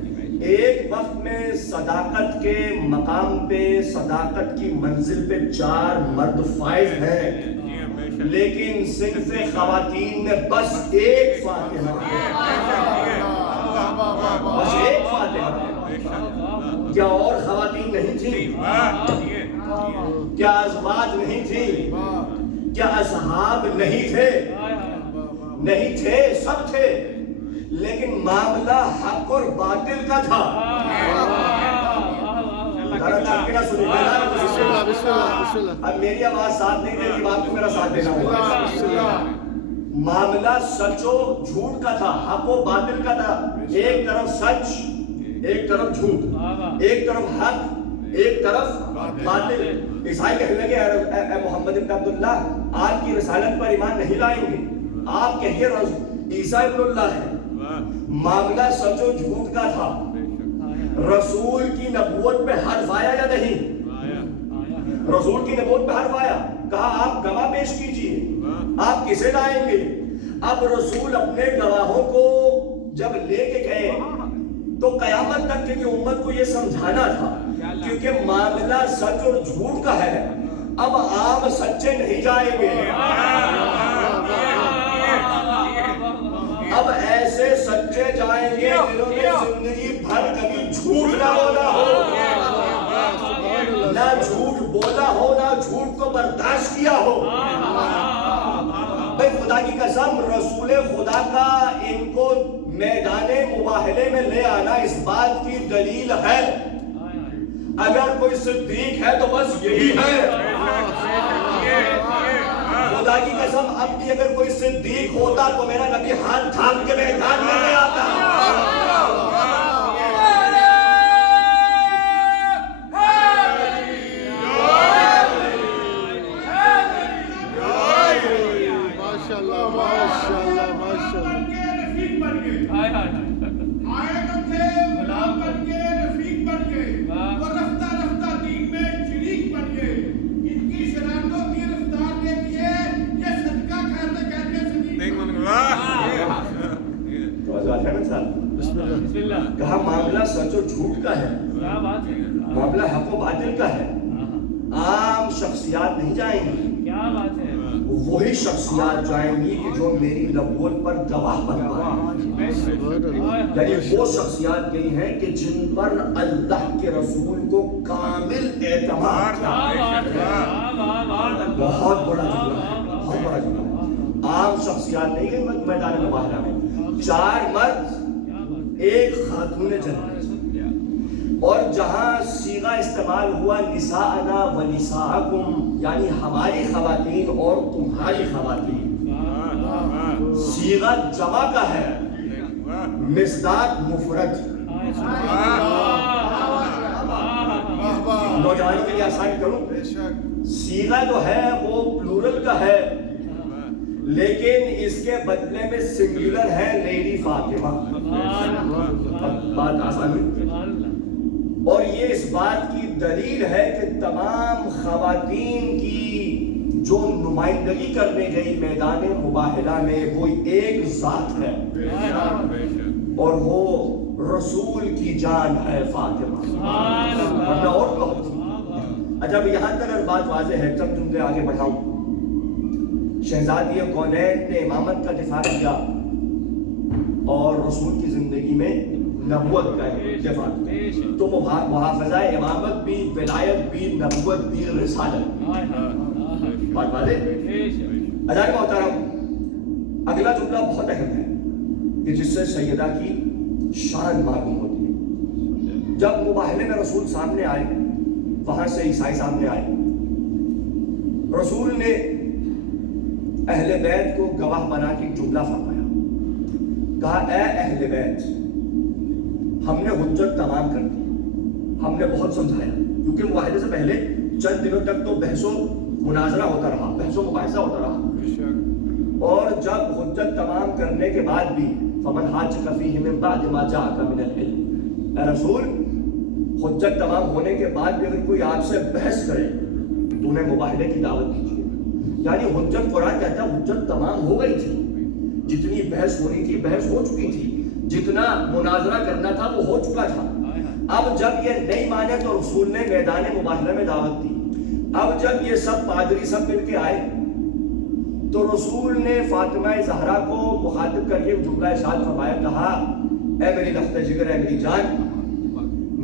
ایک وقت میں صداقت کے مقام پہ، صداقت کی منزل پہ 4 مرد فائز ہیں، لیکن صرف خواتین میں بس 1 فاتحہ ہے. بس 1 فاتحہ ہے. کیا اور خواتین نہیں تھیں؟ کیا ازواج نہیں تھی؟ کیا اصحاب نہیں تھے؟ نہیں تھے، سب تھے، لیکن معاملہ حق اور باطل کا تھا. اب میری آواز ساتھ نہیں دیتی، آپ کو میرا ساتھ دینا ہوگا. معاملہ سچ و جھوٹ کا تھا، حق و باطل کا تھا. ایک طرف سچ، ایک طرف جھوٹ، ایک طرف حق، ایک طرف باطل. عیسائی کہنے لگے اے محمد ابن عبداللہ، آپ کی رسالت پر ایمان نہیں لائیں گے. آپ کہیے عیسیٰ ابن اللہ ہے. معاملہ سچ و جھوٹ کا تھا. رسول کی نبوت پہ حرف آیا یا نہیں؟ رسول کی نبوت پہ حرف آیا. کہا آپ گواہ پیش کیجئے. آپ کسے لائیں گے؟ اب رسول اپنے گواہوں کو جب لے کے گئے تو قیامت تک کی امت کو یہ سمجھانا تھا، کیونکہ معاملہ سچ اور جھوٹ کا ہے. اب عام سچے نہیں جائیں گے، اب ایسے سچے جائیں گے جنہوں نے زندگی بھر کبھی جھوٹ نہ بولا ہو، نہ جھوٹ بولا ہو، نہ جھوٹ کو برداشت کیا ہو. بھائی خدا کی قسم، رسول خدا کا ان کو میدان مباہلے میں لے آنا اس بات کی دلیل ہے. اگر کوئی صدیق ہے تو بس یہی ہے. خدا کی قسم، اب بھی اگر کوئی صدیق ہوتا تو میرا نبی ہاتھ تھام کے میدان میں لے آتا. کہا معاملہ سچ و جھوٹ کا ہے، معاملہ حق و باطل کا ہے. عام شخصیات نہیں جائیں گی، وہی شخصیات جائیں گی کہ جو میری نبوت پر گواہ بن پائیں. یعنی وہ شخصیات گئی ہیں کہ جن پر اللہ کے رسول کو کامل اعتماد تھا. بہت بڑا جملہ ہے، بہت بڑا جملہ ہے. عام شخصیات نہیں گئی میدان مباہلہ میں. 4 مرد، 1 خاتون جنت. اور جہاں صیغہ استعمال ہوا نساءنا و نساءکم، یعنی ہماری خواتین اور تمہاری خواتین، صیغہ جمع کا ہے، مصداق مفرد. نوجوانوں کے لیے آسان کروں، صیغہ جو ہے وہ پلورل کا ہے، لیکن اس کے بدلے میں سنگولر ہے لیڈی فاطمہ. بات آسان ہے. اور یہ اس بات کی دلیل ہے کہ تمام خواتین کی جو نمائندگی کرنے گئی میدان مباہلہ میں وہ ایک ذات ہے، اور وہ رسول کی جان ہے فاطمہ. ورنہ اور اچھا اب یہاں تک اگر بات واضح ہے تب تم سے آگے بڑھاؤں. شہزادی کونین نے امامت کا دفاع کیا اور رسول کی زندگی میں نبوت کا دفاع کیا. تو محافظہ امامت بھی، ولایت بھی، نبوت بھی، رسالت. بات واضح. عزیز محترم، اگلا جملہ بہت اہم ہے کہ جس سے سیدہ کی شان معلوم ہوتی ہے. جب مباہلے میں رسول سامنے آئے، وہاں سے عیسائی سامنے آئے، رسول نے اہل بیت کو گواہ بنا کے جملہ فرمایا. کہا اے اہل بیت، ہم نے حجت تمام کر دی، ہم نے بہت سمجھایا. کیونکہ مباہلے سے پہلے چند دنوں تک تو بحث و مناظرہ ہوتا رہا، بحث و مباحثہ ہوتا رہا. اور جب حجت تمام کرنے کے بعد بھی فمن حاجک فیہ من بعد ما جاءک من العلم، اے رسول حجت تمام ہونے کے بعد بھی اگر کوئی آپ سے بحث کرے تو انہیں مباہلے کی دعوت دیجیے. یعنی حجت، قرآن کہتا ہے حجت تمام ہو گئی تھی، جتنی بحث ہونی تھی بحث ہو چکی تھی، جتنا مناظرہ کرنا تھا وہ ہو چکا تھا. اب جب یہ نہیں مانے تو رسول نے میدان مباہلہ میں دعوت دی. اب جب یہ سب پادری سب مل کے آئے تو رسول نے فاطمہ زہرا کو مخاطب کر کے جملہ ارشاد فرمایا. کہا اے میری لخت جگر، اے میری جان،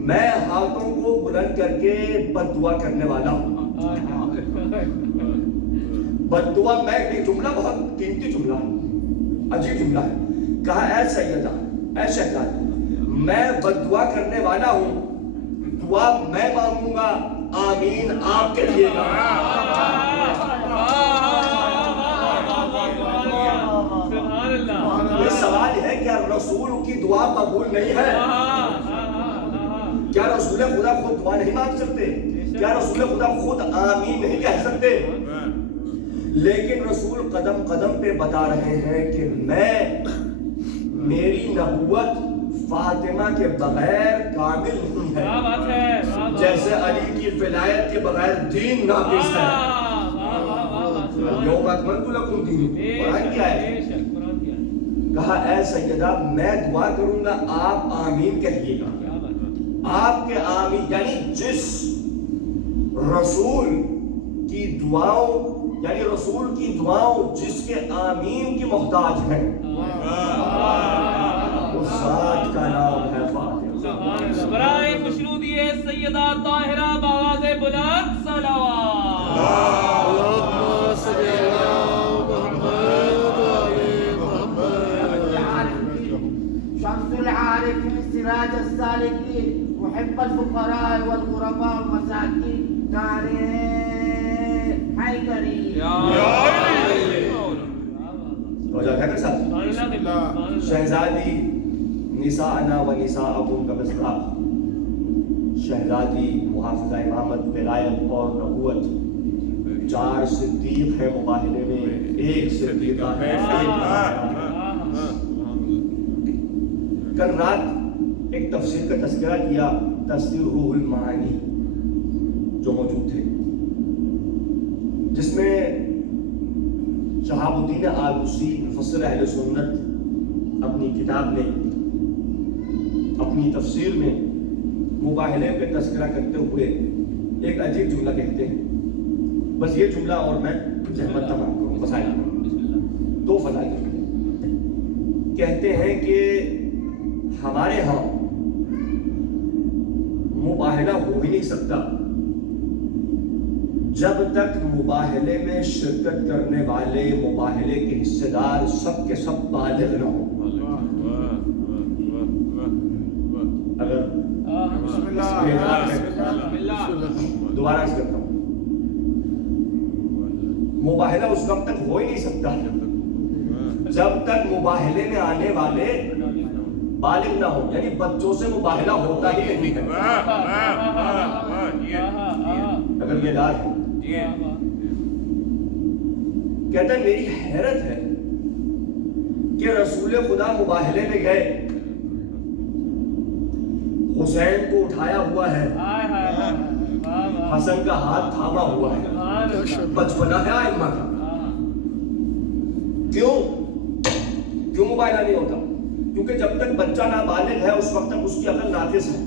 میں ہاتھوں کو بلند کر کے بد دعا کرنے والا ہوں. بد دعا میں، جملہ بہت قیمتی جملہ ہے، عجیب جملہ ہے. کہا اے سیدہ، اے شہزادی، میں بد دعا کرنے والا ہوں، دعا میں مانگوں گا، آمین آپ کہیے گا. یہ سوال ہے کیا رسول کی دعا قبول نہیں ہے؟ کیا رسول خدا خود دعا نہیں مانگ سکتے؟ کیا رسول خدا خود آمین نہیں کہہ سکتے؟ لیکن رسول قدم قدم پہ بتا رہے ہیں کہ میری نبوت فاطمہ کے بغیر کامل نہیں ہے، جیسے علی کی ولایت کے بغیر دین ناقص ہے. یوم اکملت لکم دینکم، قرآن کیا ہے؟ کہا اے سیدہ میں دعا کروں گا، آپ آمین کہیے گا. آپ کے آمین یعنی جس رسول کی دعاؤں، یعنی رسول کی دعاؤں جس کے آمین کی محتاج ہے، اس ذات کا نام ہے فاطمہ. برائے مشروطیہ سیدہ طاہرہ بآواز بلند صلوات. اللهم صل على محمد وعلى محمد. شمس العارفين سراج السالكين محب الفقراء والغرباء والمساكين نارے حیدری. شہزادی نساءنا و نساءکم کا مصداق، شہزادی، محافظہ امامت، ولایت اور نبوت، 4 صدیق ہے مباہلے میں، 1 صدیقہ ہے. کل رات ایک تفسیر کا تذکرہ کیا، تفسیر روح المعانی جو موجود تھے، جس میں شہاب الدین آلوسی مفسر اہل سنت اپنی کتاب میں، اپنی تفسیر میں مباہلے پہ تذکرہ کرتے ہوئے ایک عجیب جملہ کہتے ہیں. بس یہ جملہ اور میں زحمت تمام کروں، بس آئے 2 فضائل کہتے ہیں کہ ہمارے ہاں مباہلہ ہو ہی نہیں سکتا جب تک مباہلے میں شرکت کرنے والے، مباہلے کے حصے دار سب کے سب بالغ نہ ہوں. اگر دوبارہ اس کرتا ہوں، مباہلہ اس وقت تک ہو ہی نہیں سکتا جب تک مباہلے میں آنے والے بالغ نہ ہو، یعنی بچوں سے مباہلہ ہوتا ہی نہیں ہے. اگر یہ دار ہے، کہتا ہے میری حیرت ہے کہ رسول خدا مباہلے میں گئے، حسین کو اٹھایا ہوا ہے، حسن کا ہاتھ تھاما ہوا ہے، بچپنا ہے ائمہ کا. کیوں مباہلہ نہیں ہوتا؟ کیونکہ جب تک بچہ نابالغ ہے اس وقت تک اس کی عقل ناقص ہے.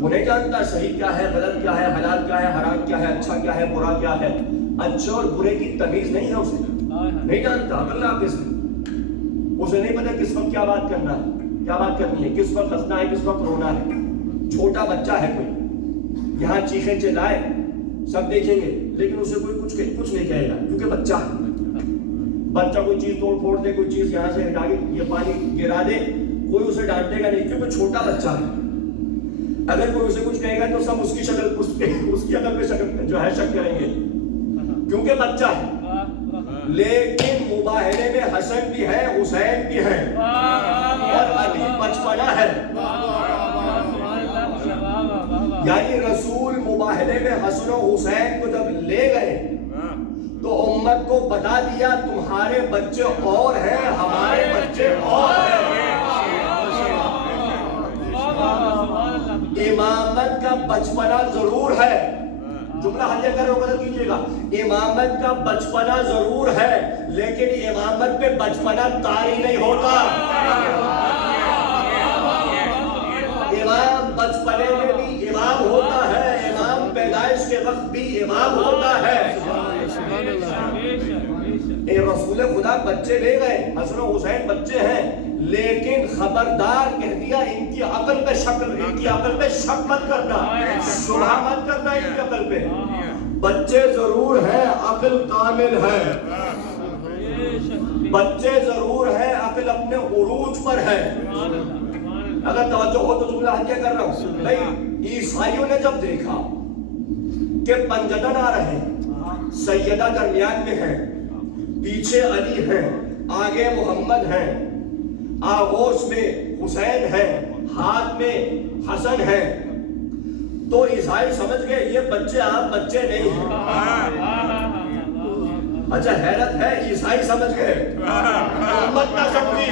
وہ نہیں جانتا صحیح کیا ہے، غلط کیا ہے، حلال کیا ہے، حرام کیا ہے، اچھا کیا ہے، برا کیا ہے. اچھا اور برے کی تمیز نہیں ہے اسے، نہیں جانتا. عقل ناقص ہے. اسے نہیں پتا کس وقت کیا بات کرنا ہے، کیا بات کرنی ہے، کس وقت ہنسنا ہے، کس وقت رونا ہے. چھوٹا بچہ ہے کوئی، یہاں چیخیں چلائے سب دیکھیں گے، لیکن اسے کوئی کچھ نہیں کہے گا کیونکہ بچہ ہے. بچہ کوئی چیز توڑ پھوڑ دے، کوئی چیز یہاں سے ہٹا کے یہ پانی گرا دے، کوئی اسے ڈانٹے گا نہیں کیونکہ چھوٹا بچہ ہے. اگر کوئی اسے کچھ کہے گا تو سب اس کی شکل، اس کی عقل پہ شکل جو ہے شک کریں گے کیونکہ بچہ ہے. لیکن مباہلے میں حسن بھی ہے، حسین بھی ہے، اور ابھی بچپنا ہے. یعنی رسول مباہلے میں حسن و حسین کو جب لے گئے تو امت کو بتا دیا تمہارے بچے اور ہیں، ہمارے بچے اور ہیں. امامت کا بچپنا ضرور ہے، جملہ حلیہ کر رہے ہو، بدل کیجئے گا. امامت کا بچپنا ضرور ہے لیکن امامت پہ بچپنا طاری نہیں ہوتا. امام بچپنے میں بھی امام ہوتا ہے، امام پیدائش کے وقت بھی امام ہوتا ہے. اے رسول خدا بچے لے گئے، حسن و حسین بچے ہیں، لیکن خبردار کہہ دیا ان کی عقل پہ شک، ان کی عقل پہ شک مت کرنا، شبہ مت کرنا ان کی عقل پہ. بچے ضرور ہیں، عقل کامل ہے. بچے ضرور ہیں، عقل اپنے عروج پر ہے. اگر توجہ ہو تو جملہ حلیہ کر رہا ہوں. بھائی عیسائیوں نے جب دیکھا کہ پنجتن آ رہے ہیں، سیدہ درمیان میں ہے، پیچھے علی ہے، آگے محمد ہے، آغوش میں حسین ہے، ہاتھ میں حسن ہے، تو عیسائی سمجھ گئے یہ بچے آپ بچے نہیں ہیں. اچھا حیرت ہے، عیسائی سمجھ گئے، امت نہ سمجھی.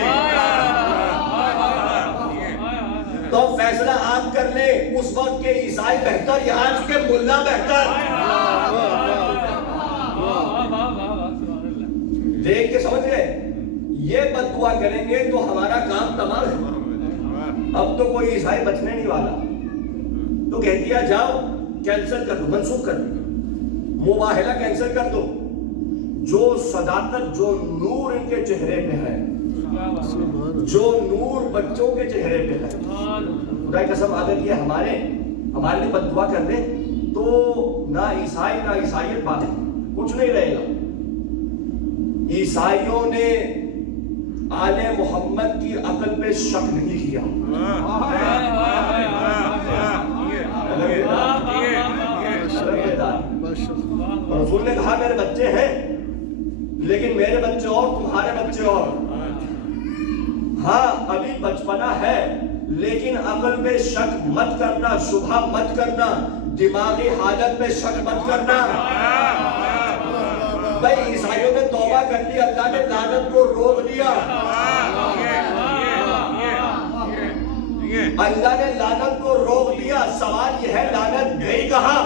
تو فیصلہ آپ کر لیں، اس وقت کے عیسائی بہتر یا آج کے ملا بہتر؟ دیکھ کے سمجھ گئے یہ بد دعا کریں گے تو ہمارا کام تمام ہے. اب تو کوئی عیسائی بچنے نہیں والا، تو کہہ دیا جاؤ کینسل کر دو، منسوخ کر دو، مباہلہ کینسل کر دو. جو صداقت، جو نور ان کے چہرے پہ ہے، جو نور بچوں کے چہرے پہ ہے، خدا کی قسم اگر یہ ہمارے لیے بد دعا کر دیں تو نہ عیسائی نہ عیسائیت بات کچھ نہیں رہے گا. عیسائیوں نے آل محمد کی عقل پہ شک نہیں کیا. رسول نے کہا میرے بچے ہیں لیکن میرے بچے اور تمہارے بچے اور. ہاں ابھی بچپنا ہے لیکن عقل پہ شک مت کرنا، شبہ مت کرنا، دماغی حالت پہ شک مت کرنا. بھائی عیسائیوں نے توبہ کر لی، اللہ نے لعنت کو روک دیا. اللہ نے لعنت کو روک دیا. سوال یہ ہے لعنت گئی کہاں؟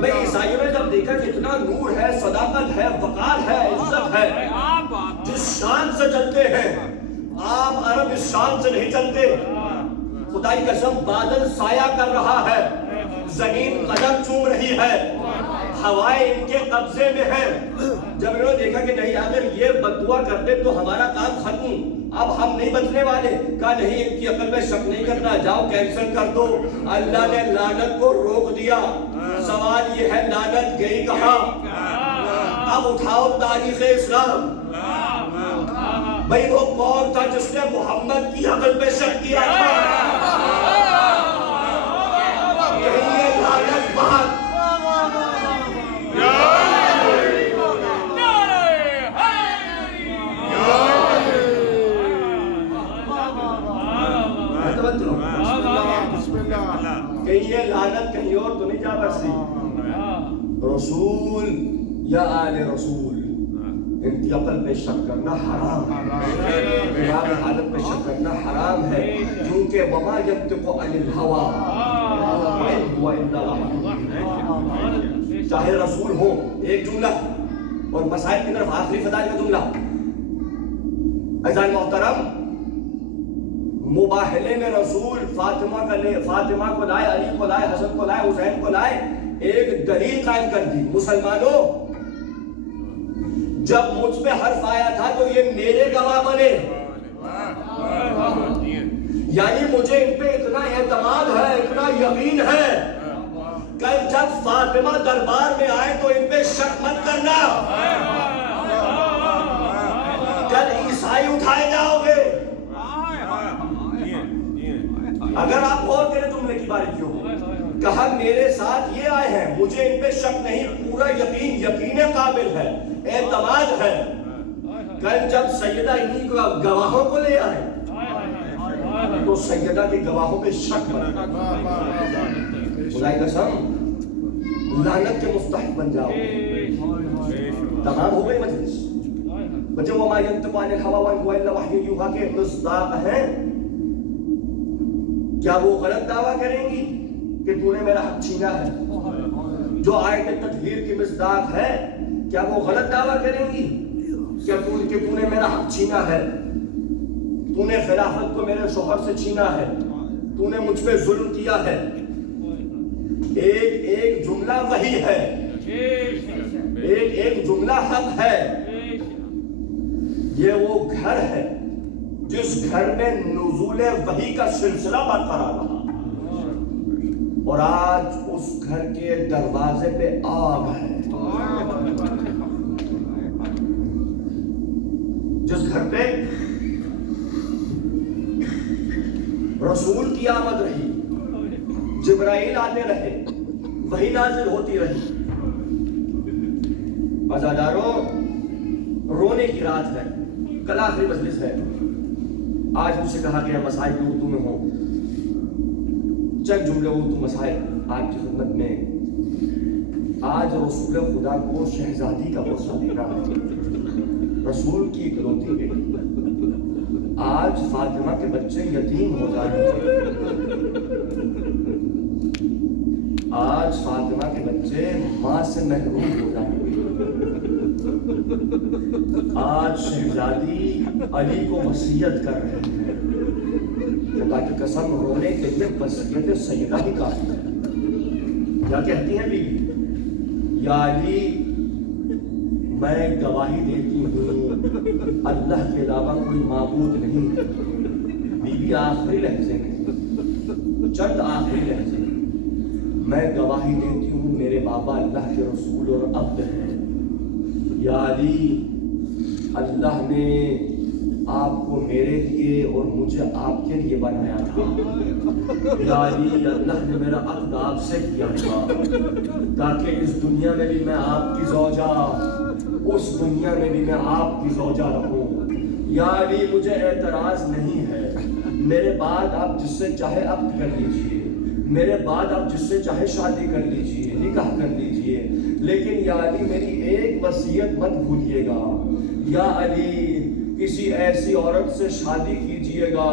بھائی عیسائیوں نے جب دیکھا کہ اتنا نور ہے، صداقت ہے، وقار ہے، عزت ہے، جس شان سے چلتے ہیں آپ عرب اس شان سے نہیں چلتے. خدا کی قسم بادل سایہ کر رہا ہے، زمین قدم چوم رہی ہے، ہوائیں ان کے قبضے میں ہیں. جب انہوں نے دیکھا کہ نہیں اگر یہ بد دعا کرتے تو ہمارا کام ختم، اب ہم نہیں بچنے والے، کہا نہیں ان کی عقل میں شک نہیں کرنا، جاؤ کینسل کر دو. اللہ نے لعنت کو روک دیا. سوال یہ ہے لعنت گئی کہاں؟ اب اٹھاؤ تاریخ اسلام. بھئی وہ کون تھا جس نے محمد کی عقل پہ شک کیا تھا؟ یہی ہے لعنت بات. کہیں یہ لعنت کہیں اور تو نہیں جا برسی. رسول یا آل رسول ان کی عقل پہ شک کرنا حرام ہے، دماغی حالت پہ شک کرنا حرام ہے، کیونکہ وما ينطق عن الهوى ان هو الا وحی. چاہے رسول ہو. ایک جملہ اور مسائل کی طرف آخری فضائل کا جملہ. عزیزان محترم، مباہلے میں رسول فاطمہ کو لائے، علی کو لائے، حسن کو لائے، حسین کو لائے، ایک دلیل قائم کر دی. مسلمانوں، جب مجھ پہ حرف آیا تھا تو یہ میرے گواہ بنے. یعنی مجھے ان پہ اتنا اعتماد ہے، اتنا یقین ہے. کل جب فاطمہ دربار میں آئے تو ان پہ شک مت کرنا. کل عیسائی اٹھائے جاؤ گے. اگر آپ غور کریں جملے کی باریکیوں کو، کہا میرے ساتھ یہ آئے ہیں، مجھے ان پہ شک نہیں، پورا یقین قابل ہے، اعتماد ہے. کل جب سیدہ انہی گواہوں کو لے آئے تو سیدہ کے گواہوں پہ شک بنا. خدائے قسم لعنت کے مستحق بن جاؤ. تمام ہو گئی مجلس. بچے وما ينطق عن الهوى وان هو الا وحي يوحى کے مصداق ہیں. کیا وہ غلط دعویٰ کریں گی کہ تو نے میرا حق چھینا ہے؟ جو آیت تطہیر کی مصداق ہے، کیا وہ غلط دعویٰ کریں گی کہ تو نے میرا حق چھینا ہے، تو نے خلافت کو میرے شوہر سے چھینا ہے، تو نے مجھ پہ ظلم کیا ہے؟ ایک جملہ وحی ہے، ایک جملہ حق ہے. یہ وہ گھر ہے جس گھر میں نزول وحی کا سلسلہ برقرار رہا، اور آج اس گھر کے دروازے پہ آگ ہے. جس گھر پہ رسول کی آمد رہی، جبرائیل آتے رہے، وحی نازل ہوتی رہی. عزاداروں، رونے کی رات ہے، کل آخری مجلس ہے. آج مجھ سے کہا گیا مسائل بھی اردو میں ہوں. چند جملے اردو مسائل آپ کی خدمت میں. آج رسول خدا کو شہزادی کا بوسہ دینا ہے، رسول کی اکلوتی بیٹی. آج فاطمہ کے بچے یتیم ہو جائیں گے. آج فاطمہ کے بچے ماں سے محروم ہو جائیں گے. آج شہزادی علی کو وصیت کر رہے ہیں. خدا کی قسم رونے کے لیے وصیت سیدہ ہی کافی ہے. کیا کہتی ہیں بیوی؟ یا علی، میں گواہی دیتی ہوں اللہ کے علاوہ کوئی معبود نہیں. بیوی آخری لحظے میں، چند آخری لحظے میں، میں گواہی دیتی ہوں میرے بابا اللہ کے رسول اور عبد ہیں. یا علی، اللہ نے آپ کو میرے لیے اور مجھے آپ کے لیے بنایا تھا. یا علی، اللہ نے میرا عقد آپ سے کیا تھا تاکہ اس دنیا میں بھی میں آپ کی زوجہ، اس دنیا میں بھی میں آپ کی زوجہ رہوں. یا علی، مجھے اعتراض نہیں ہے، میرے بعد آپ جس سے چاہے عقد کر لیجئے، میرے بعد آپ جس سے چاہے شادی کر لیجئے، نکاح کر لیجئے، لیکن یا علی میری ایک وصیت مت بھولیے گا. یا علی، کسی ایسی عورت سے شادی کیجئے گا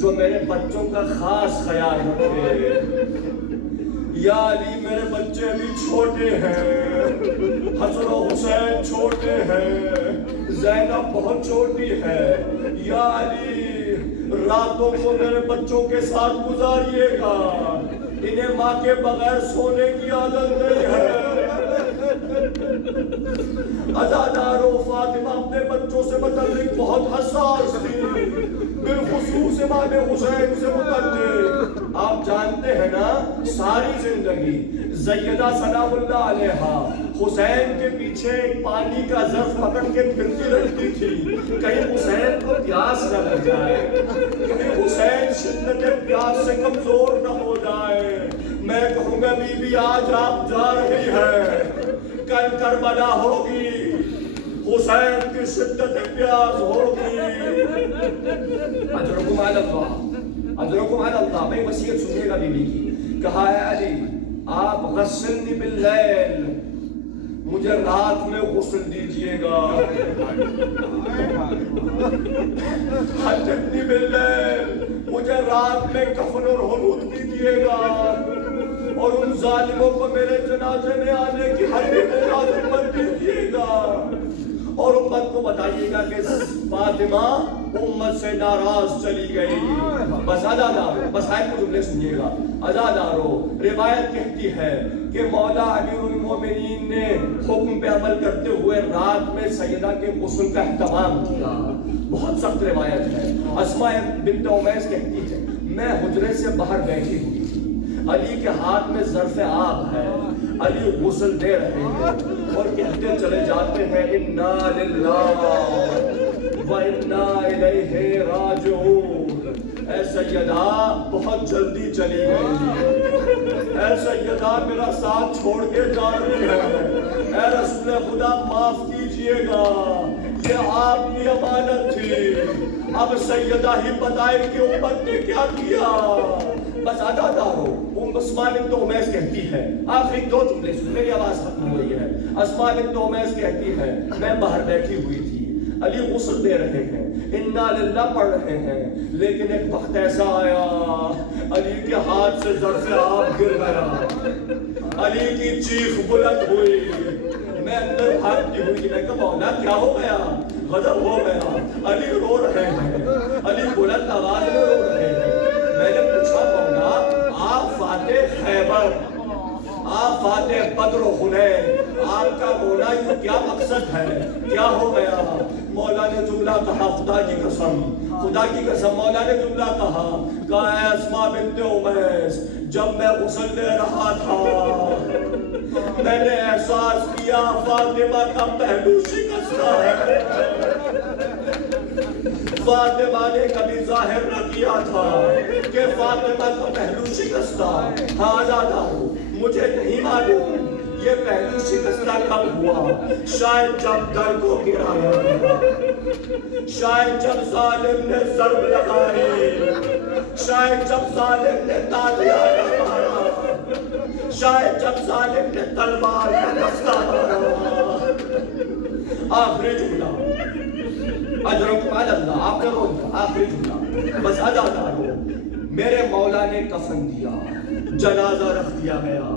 جو میرے بچوں کا خاص خیال رکھے. یا علی، میرے بچے ابھی چھوٹے ہیں، حسن و حسین چھوٹے ہیں، زینب بہت چھوٹی ہے. یا علی، راتوں کو میرے بچوں کے ساتھ گزاریے گا، انہیں ماں کے بغیر سونے کی عادت نہیں ہے. عزادارو، فاطمہ اپنے بچوں سے متعلق بہت حساس تھی، بالخصوص امام حسین سے متعلق. آپ جانتے ہیں نا، ساری زندگی سیدہ سلام اللہ علیہا حسین کے پیچھے ایک پانی کا ظرف پکڑ کے پھرتی رہتی تھی، کہیں حسین کو پیاس نہ لگ جائے، کہیں حسین شدت پیاس سے کمزور نہ ہو جائے. میں کہوں گا بی بی، آج آپ جا رہی ہے، کل کربلا ہوگی، حسین کی شدت پیاس ہوگی. اجرکم علی اللہ، اجرکم علی اللہ. میں وصیت سنیے گا بی بی کی. کہا ہے علی، آپ غسلنی باللیل، مجھے رات میں غسل دیجئے گا. حجتنی باللیل، مجھے رات میں کفن اور حنوط دیجئے گا. اور ان ظالموں کو میرے جنازے میں آنے کی ہرگز اجازت مت دیجیے گا، اور امت کو بتائیے گا کہ فاطمہ امت سے ناراض چلی گئی۔ بس ازادارو، بس آیت کو جملے سنیے گا، ازادارو روایت کہتی ہے کہ مولا امیر المومنین نے حکم پہ عمل کرتے ہوئے رات میں سیدہ کے غسل کا اہتمام کیا۔ بہت سخت روایت ہے۔ اسماء بنت امیس کہتی ہے میں حجرے سے باہر بیٹھی ہوئی تھی، علی کے ہاتھ میں ظرف آب ہے، علی غسل دے رہے ہیں اور کہتے چلے جاتے ہیں انا للہ و انا الیہ راجعون۔ اے سیدہ بہت جلدی چلی گئی، اے سیدہ میرا ساتھ چھوڑ کے جا رہی ہے، اے رسول خدا معاف کیجئے گا، یہ آپ کی امانت تھی، اب سیدہ ہی بتائے کہ امت نے کیا کیا۔ بس ادادارو اسماء بنت امیس کہتی ہے، آخری دو جملے سن، میری آواز ختم ہو رہی ہے۔ اسماء بنت امیس کہتی ہے میں باہر بیٹھی ہوئی تھی، علی غسل دے رہے ہیں، انا للہ پڑھ رہے ہیں، لیکن ایک وقت ایسا آیا علی کے ہاتھ سے ظرف آب گر گیا، علی کی چیخ بلند ہوئی، میں اندر بھاگتی ہوئی، میں کہا مولا کیا ہو گیا؟ غضب ہو گیا، علی رو رہے ہیں، علی بلند آواز میں رو رہے ہیں۔ میں نے پوچھا مولا آپ فاتح خیبر، آپ فاتح بدر و حنین، آپ کا رونا یہ کیا مقصد ہے؟ کیا ہو گیا؟ مولا نے جملہ کہا خدا کی قسم، خدا کی قسم مولا نے جملہ کہا اے اسماء بنت امیس جب میں غسل دے رہا تھا میں نے احساس کیا فاطمہ کا پہلو شکستہ ہے۔ فاطمہ نے کبھی ظاہر نہ کیا تھا کہ فاطمہ کا پہلو شکستہ، ہاں آزادارو مجھے نہیں معلوم یہ پہلو شکستہ کب ہوا، شاید جب در کو گرایا گیا، شاید جب ظالم نے ضرب لگائی، شاید جب ظالم نے تالیاں مارا، شاید جب ظالم نے تلوار کا دستہ مارا۔ آخری جملہ اجرکم علی اللہ، آپ نے بولا آخری جملہ، بس ازادارو میرے مولا نے کفن دیا، جنازہ رکھ دیا گیا،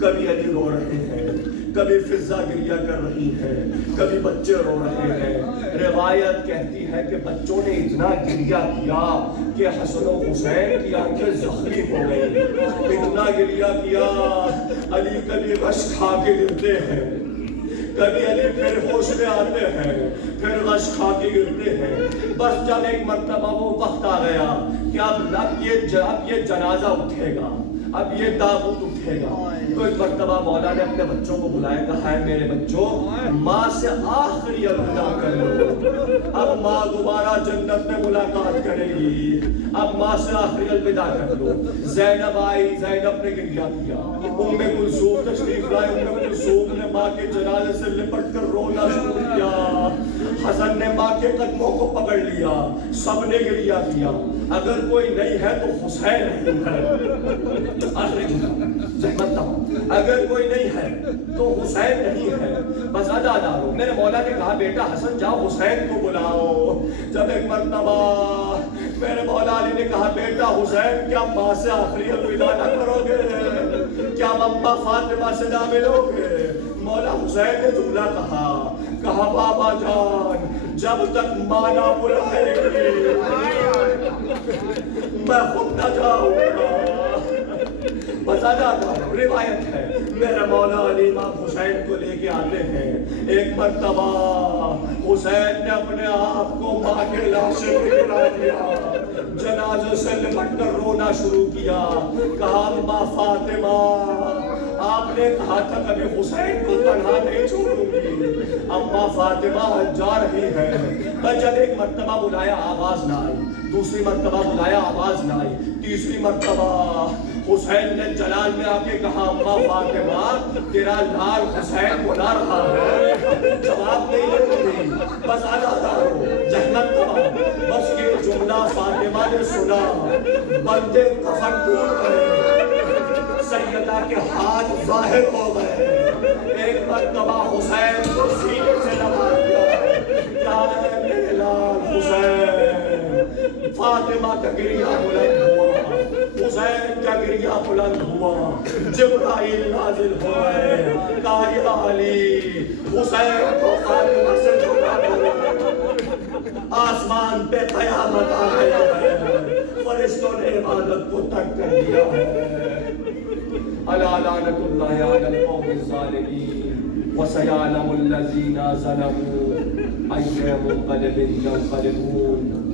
کبھی علی رو رہے ہیں، کبھی فضا گریہ کر رہی ہے، کبھی بچے رو رہے ہیں۔ روایت کہتی ہے کہ بچوں نے اتنا گریہ کیا کہ حسن و حسین کی آنکھیں زخمی ہو گئی، اتنا گریہ کیا علی کبھی غش کھا کے گرتے ہیں، کبھی علی پھر ہوش میں آتے ہیں، پھر غش کھا کے گرتے ہیں۔ بس جب ایک مرتبہ وہ وقت آ گیا کہ اب یہ جنازہ اٹھے گا، اب یہ تابوت اٹھے گا، تو ایک مرتبہ مولا نے اپنے بچوں کو بلایا، کہا ہے میرے بچوں ماں سے آخری الوداع کر لو، اب ماں دوبارہ جنت میں ملاقات کرے گی، اب ماں سے آخری الوداع کر لو۔ زینب آئی، زینب نے گریہ کیا، ام کلثوم تشریف لائے، ام کلثوم نے ماں کے جنازے سے لپٹ کر رونا شروع کیا، حسن نے ماں کے قدموں کو پکڑ لیا، سب نے گریہ کیا۔ اگر کوئی نہیں ہے تو حسین نہیں ہے، آخری جملہ اگر کوئی نہیں ہے تو حسین نہیں ہے۔ بس ازادارو میرے مولا نے کہا بیٹا حسن جاؤ حسین کو بلاؤ۔ جب ایک مرتبہ میرے مولا علی نے کہا بیٹا حسین کیا ماں سے آخری الوداع نہ کرو گے، کیا اماں فاطمہ سے نہ ملو گے؟ مولا حسین نے جملہ کہا بابا جان جب تک ماں نہ بلائے گی میں خود نہ جاؤں گا۔ روایت ہے میرے مولا علی امام حسین کو لے کے آتے ہیں، ایک مرتبہ حسین نے اپنے آپ کو ماں کے لاشے پہ گرا دیا، جنازے سے لپٹ کر رونا شروع کیا، کہا اماں فاطمہ آپ نے کہا تھا کبھی حسین کو تنہا نہیں چھوڑوں گی، اماں فاطمہ جا رہی ہے۔ پر جب ایک مرتبہ بلایا آواز نہ آئی، دوسری مرتبہ بلایا آواز نہ آئی، تیسری مرتبہ حسین نے جلال میں آ کے کہا اماں فاطمہ تیرا لال حسین بلا رہا ہے، جواب نہیں دے رہی، بس ازادارو جہنم تمام۔ بس یہ جملہ فاطمہ نے سنا، بندے کفن ٹوٹ گئے، سیدہ کے ہاتھ ظاہر ہو گئے، ایک مرتبہ حسین کو سینے سے لگا دیا، یا میرے لال حسین۔ فاطمہ کا گریہ بلند ہوا، حسین کا گریہ بلند ہوا، جبرائیل نازل ہوئے، کہا یا علی حسین کو خاتمہ سے چھڑا دو، آسمان پہ قیامت آ گیا ہے، فرشتوں نے عبادت کو ترک کر دیا ہے۔ الا لعنت اللہ علی القوم الظالمین وسیعلم الذین ظلموا ای منقلب ینقلبون۔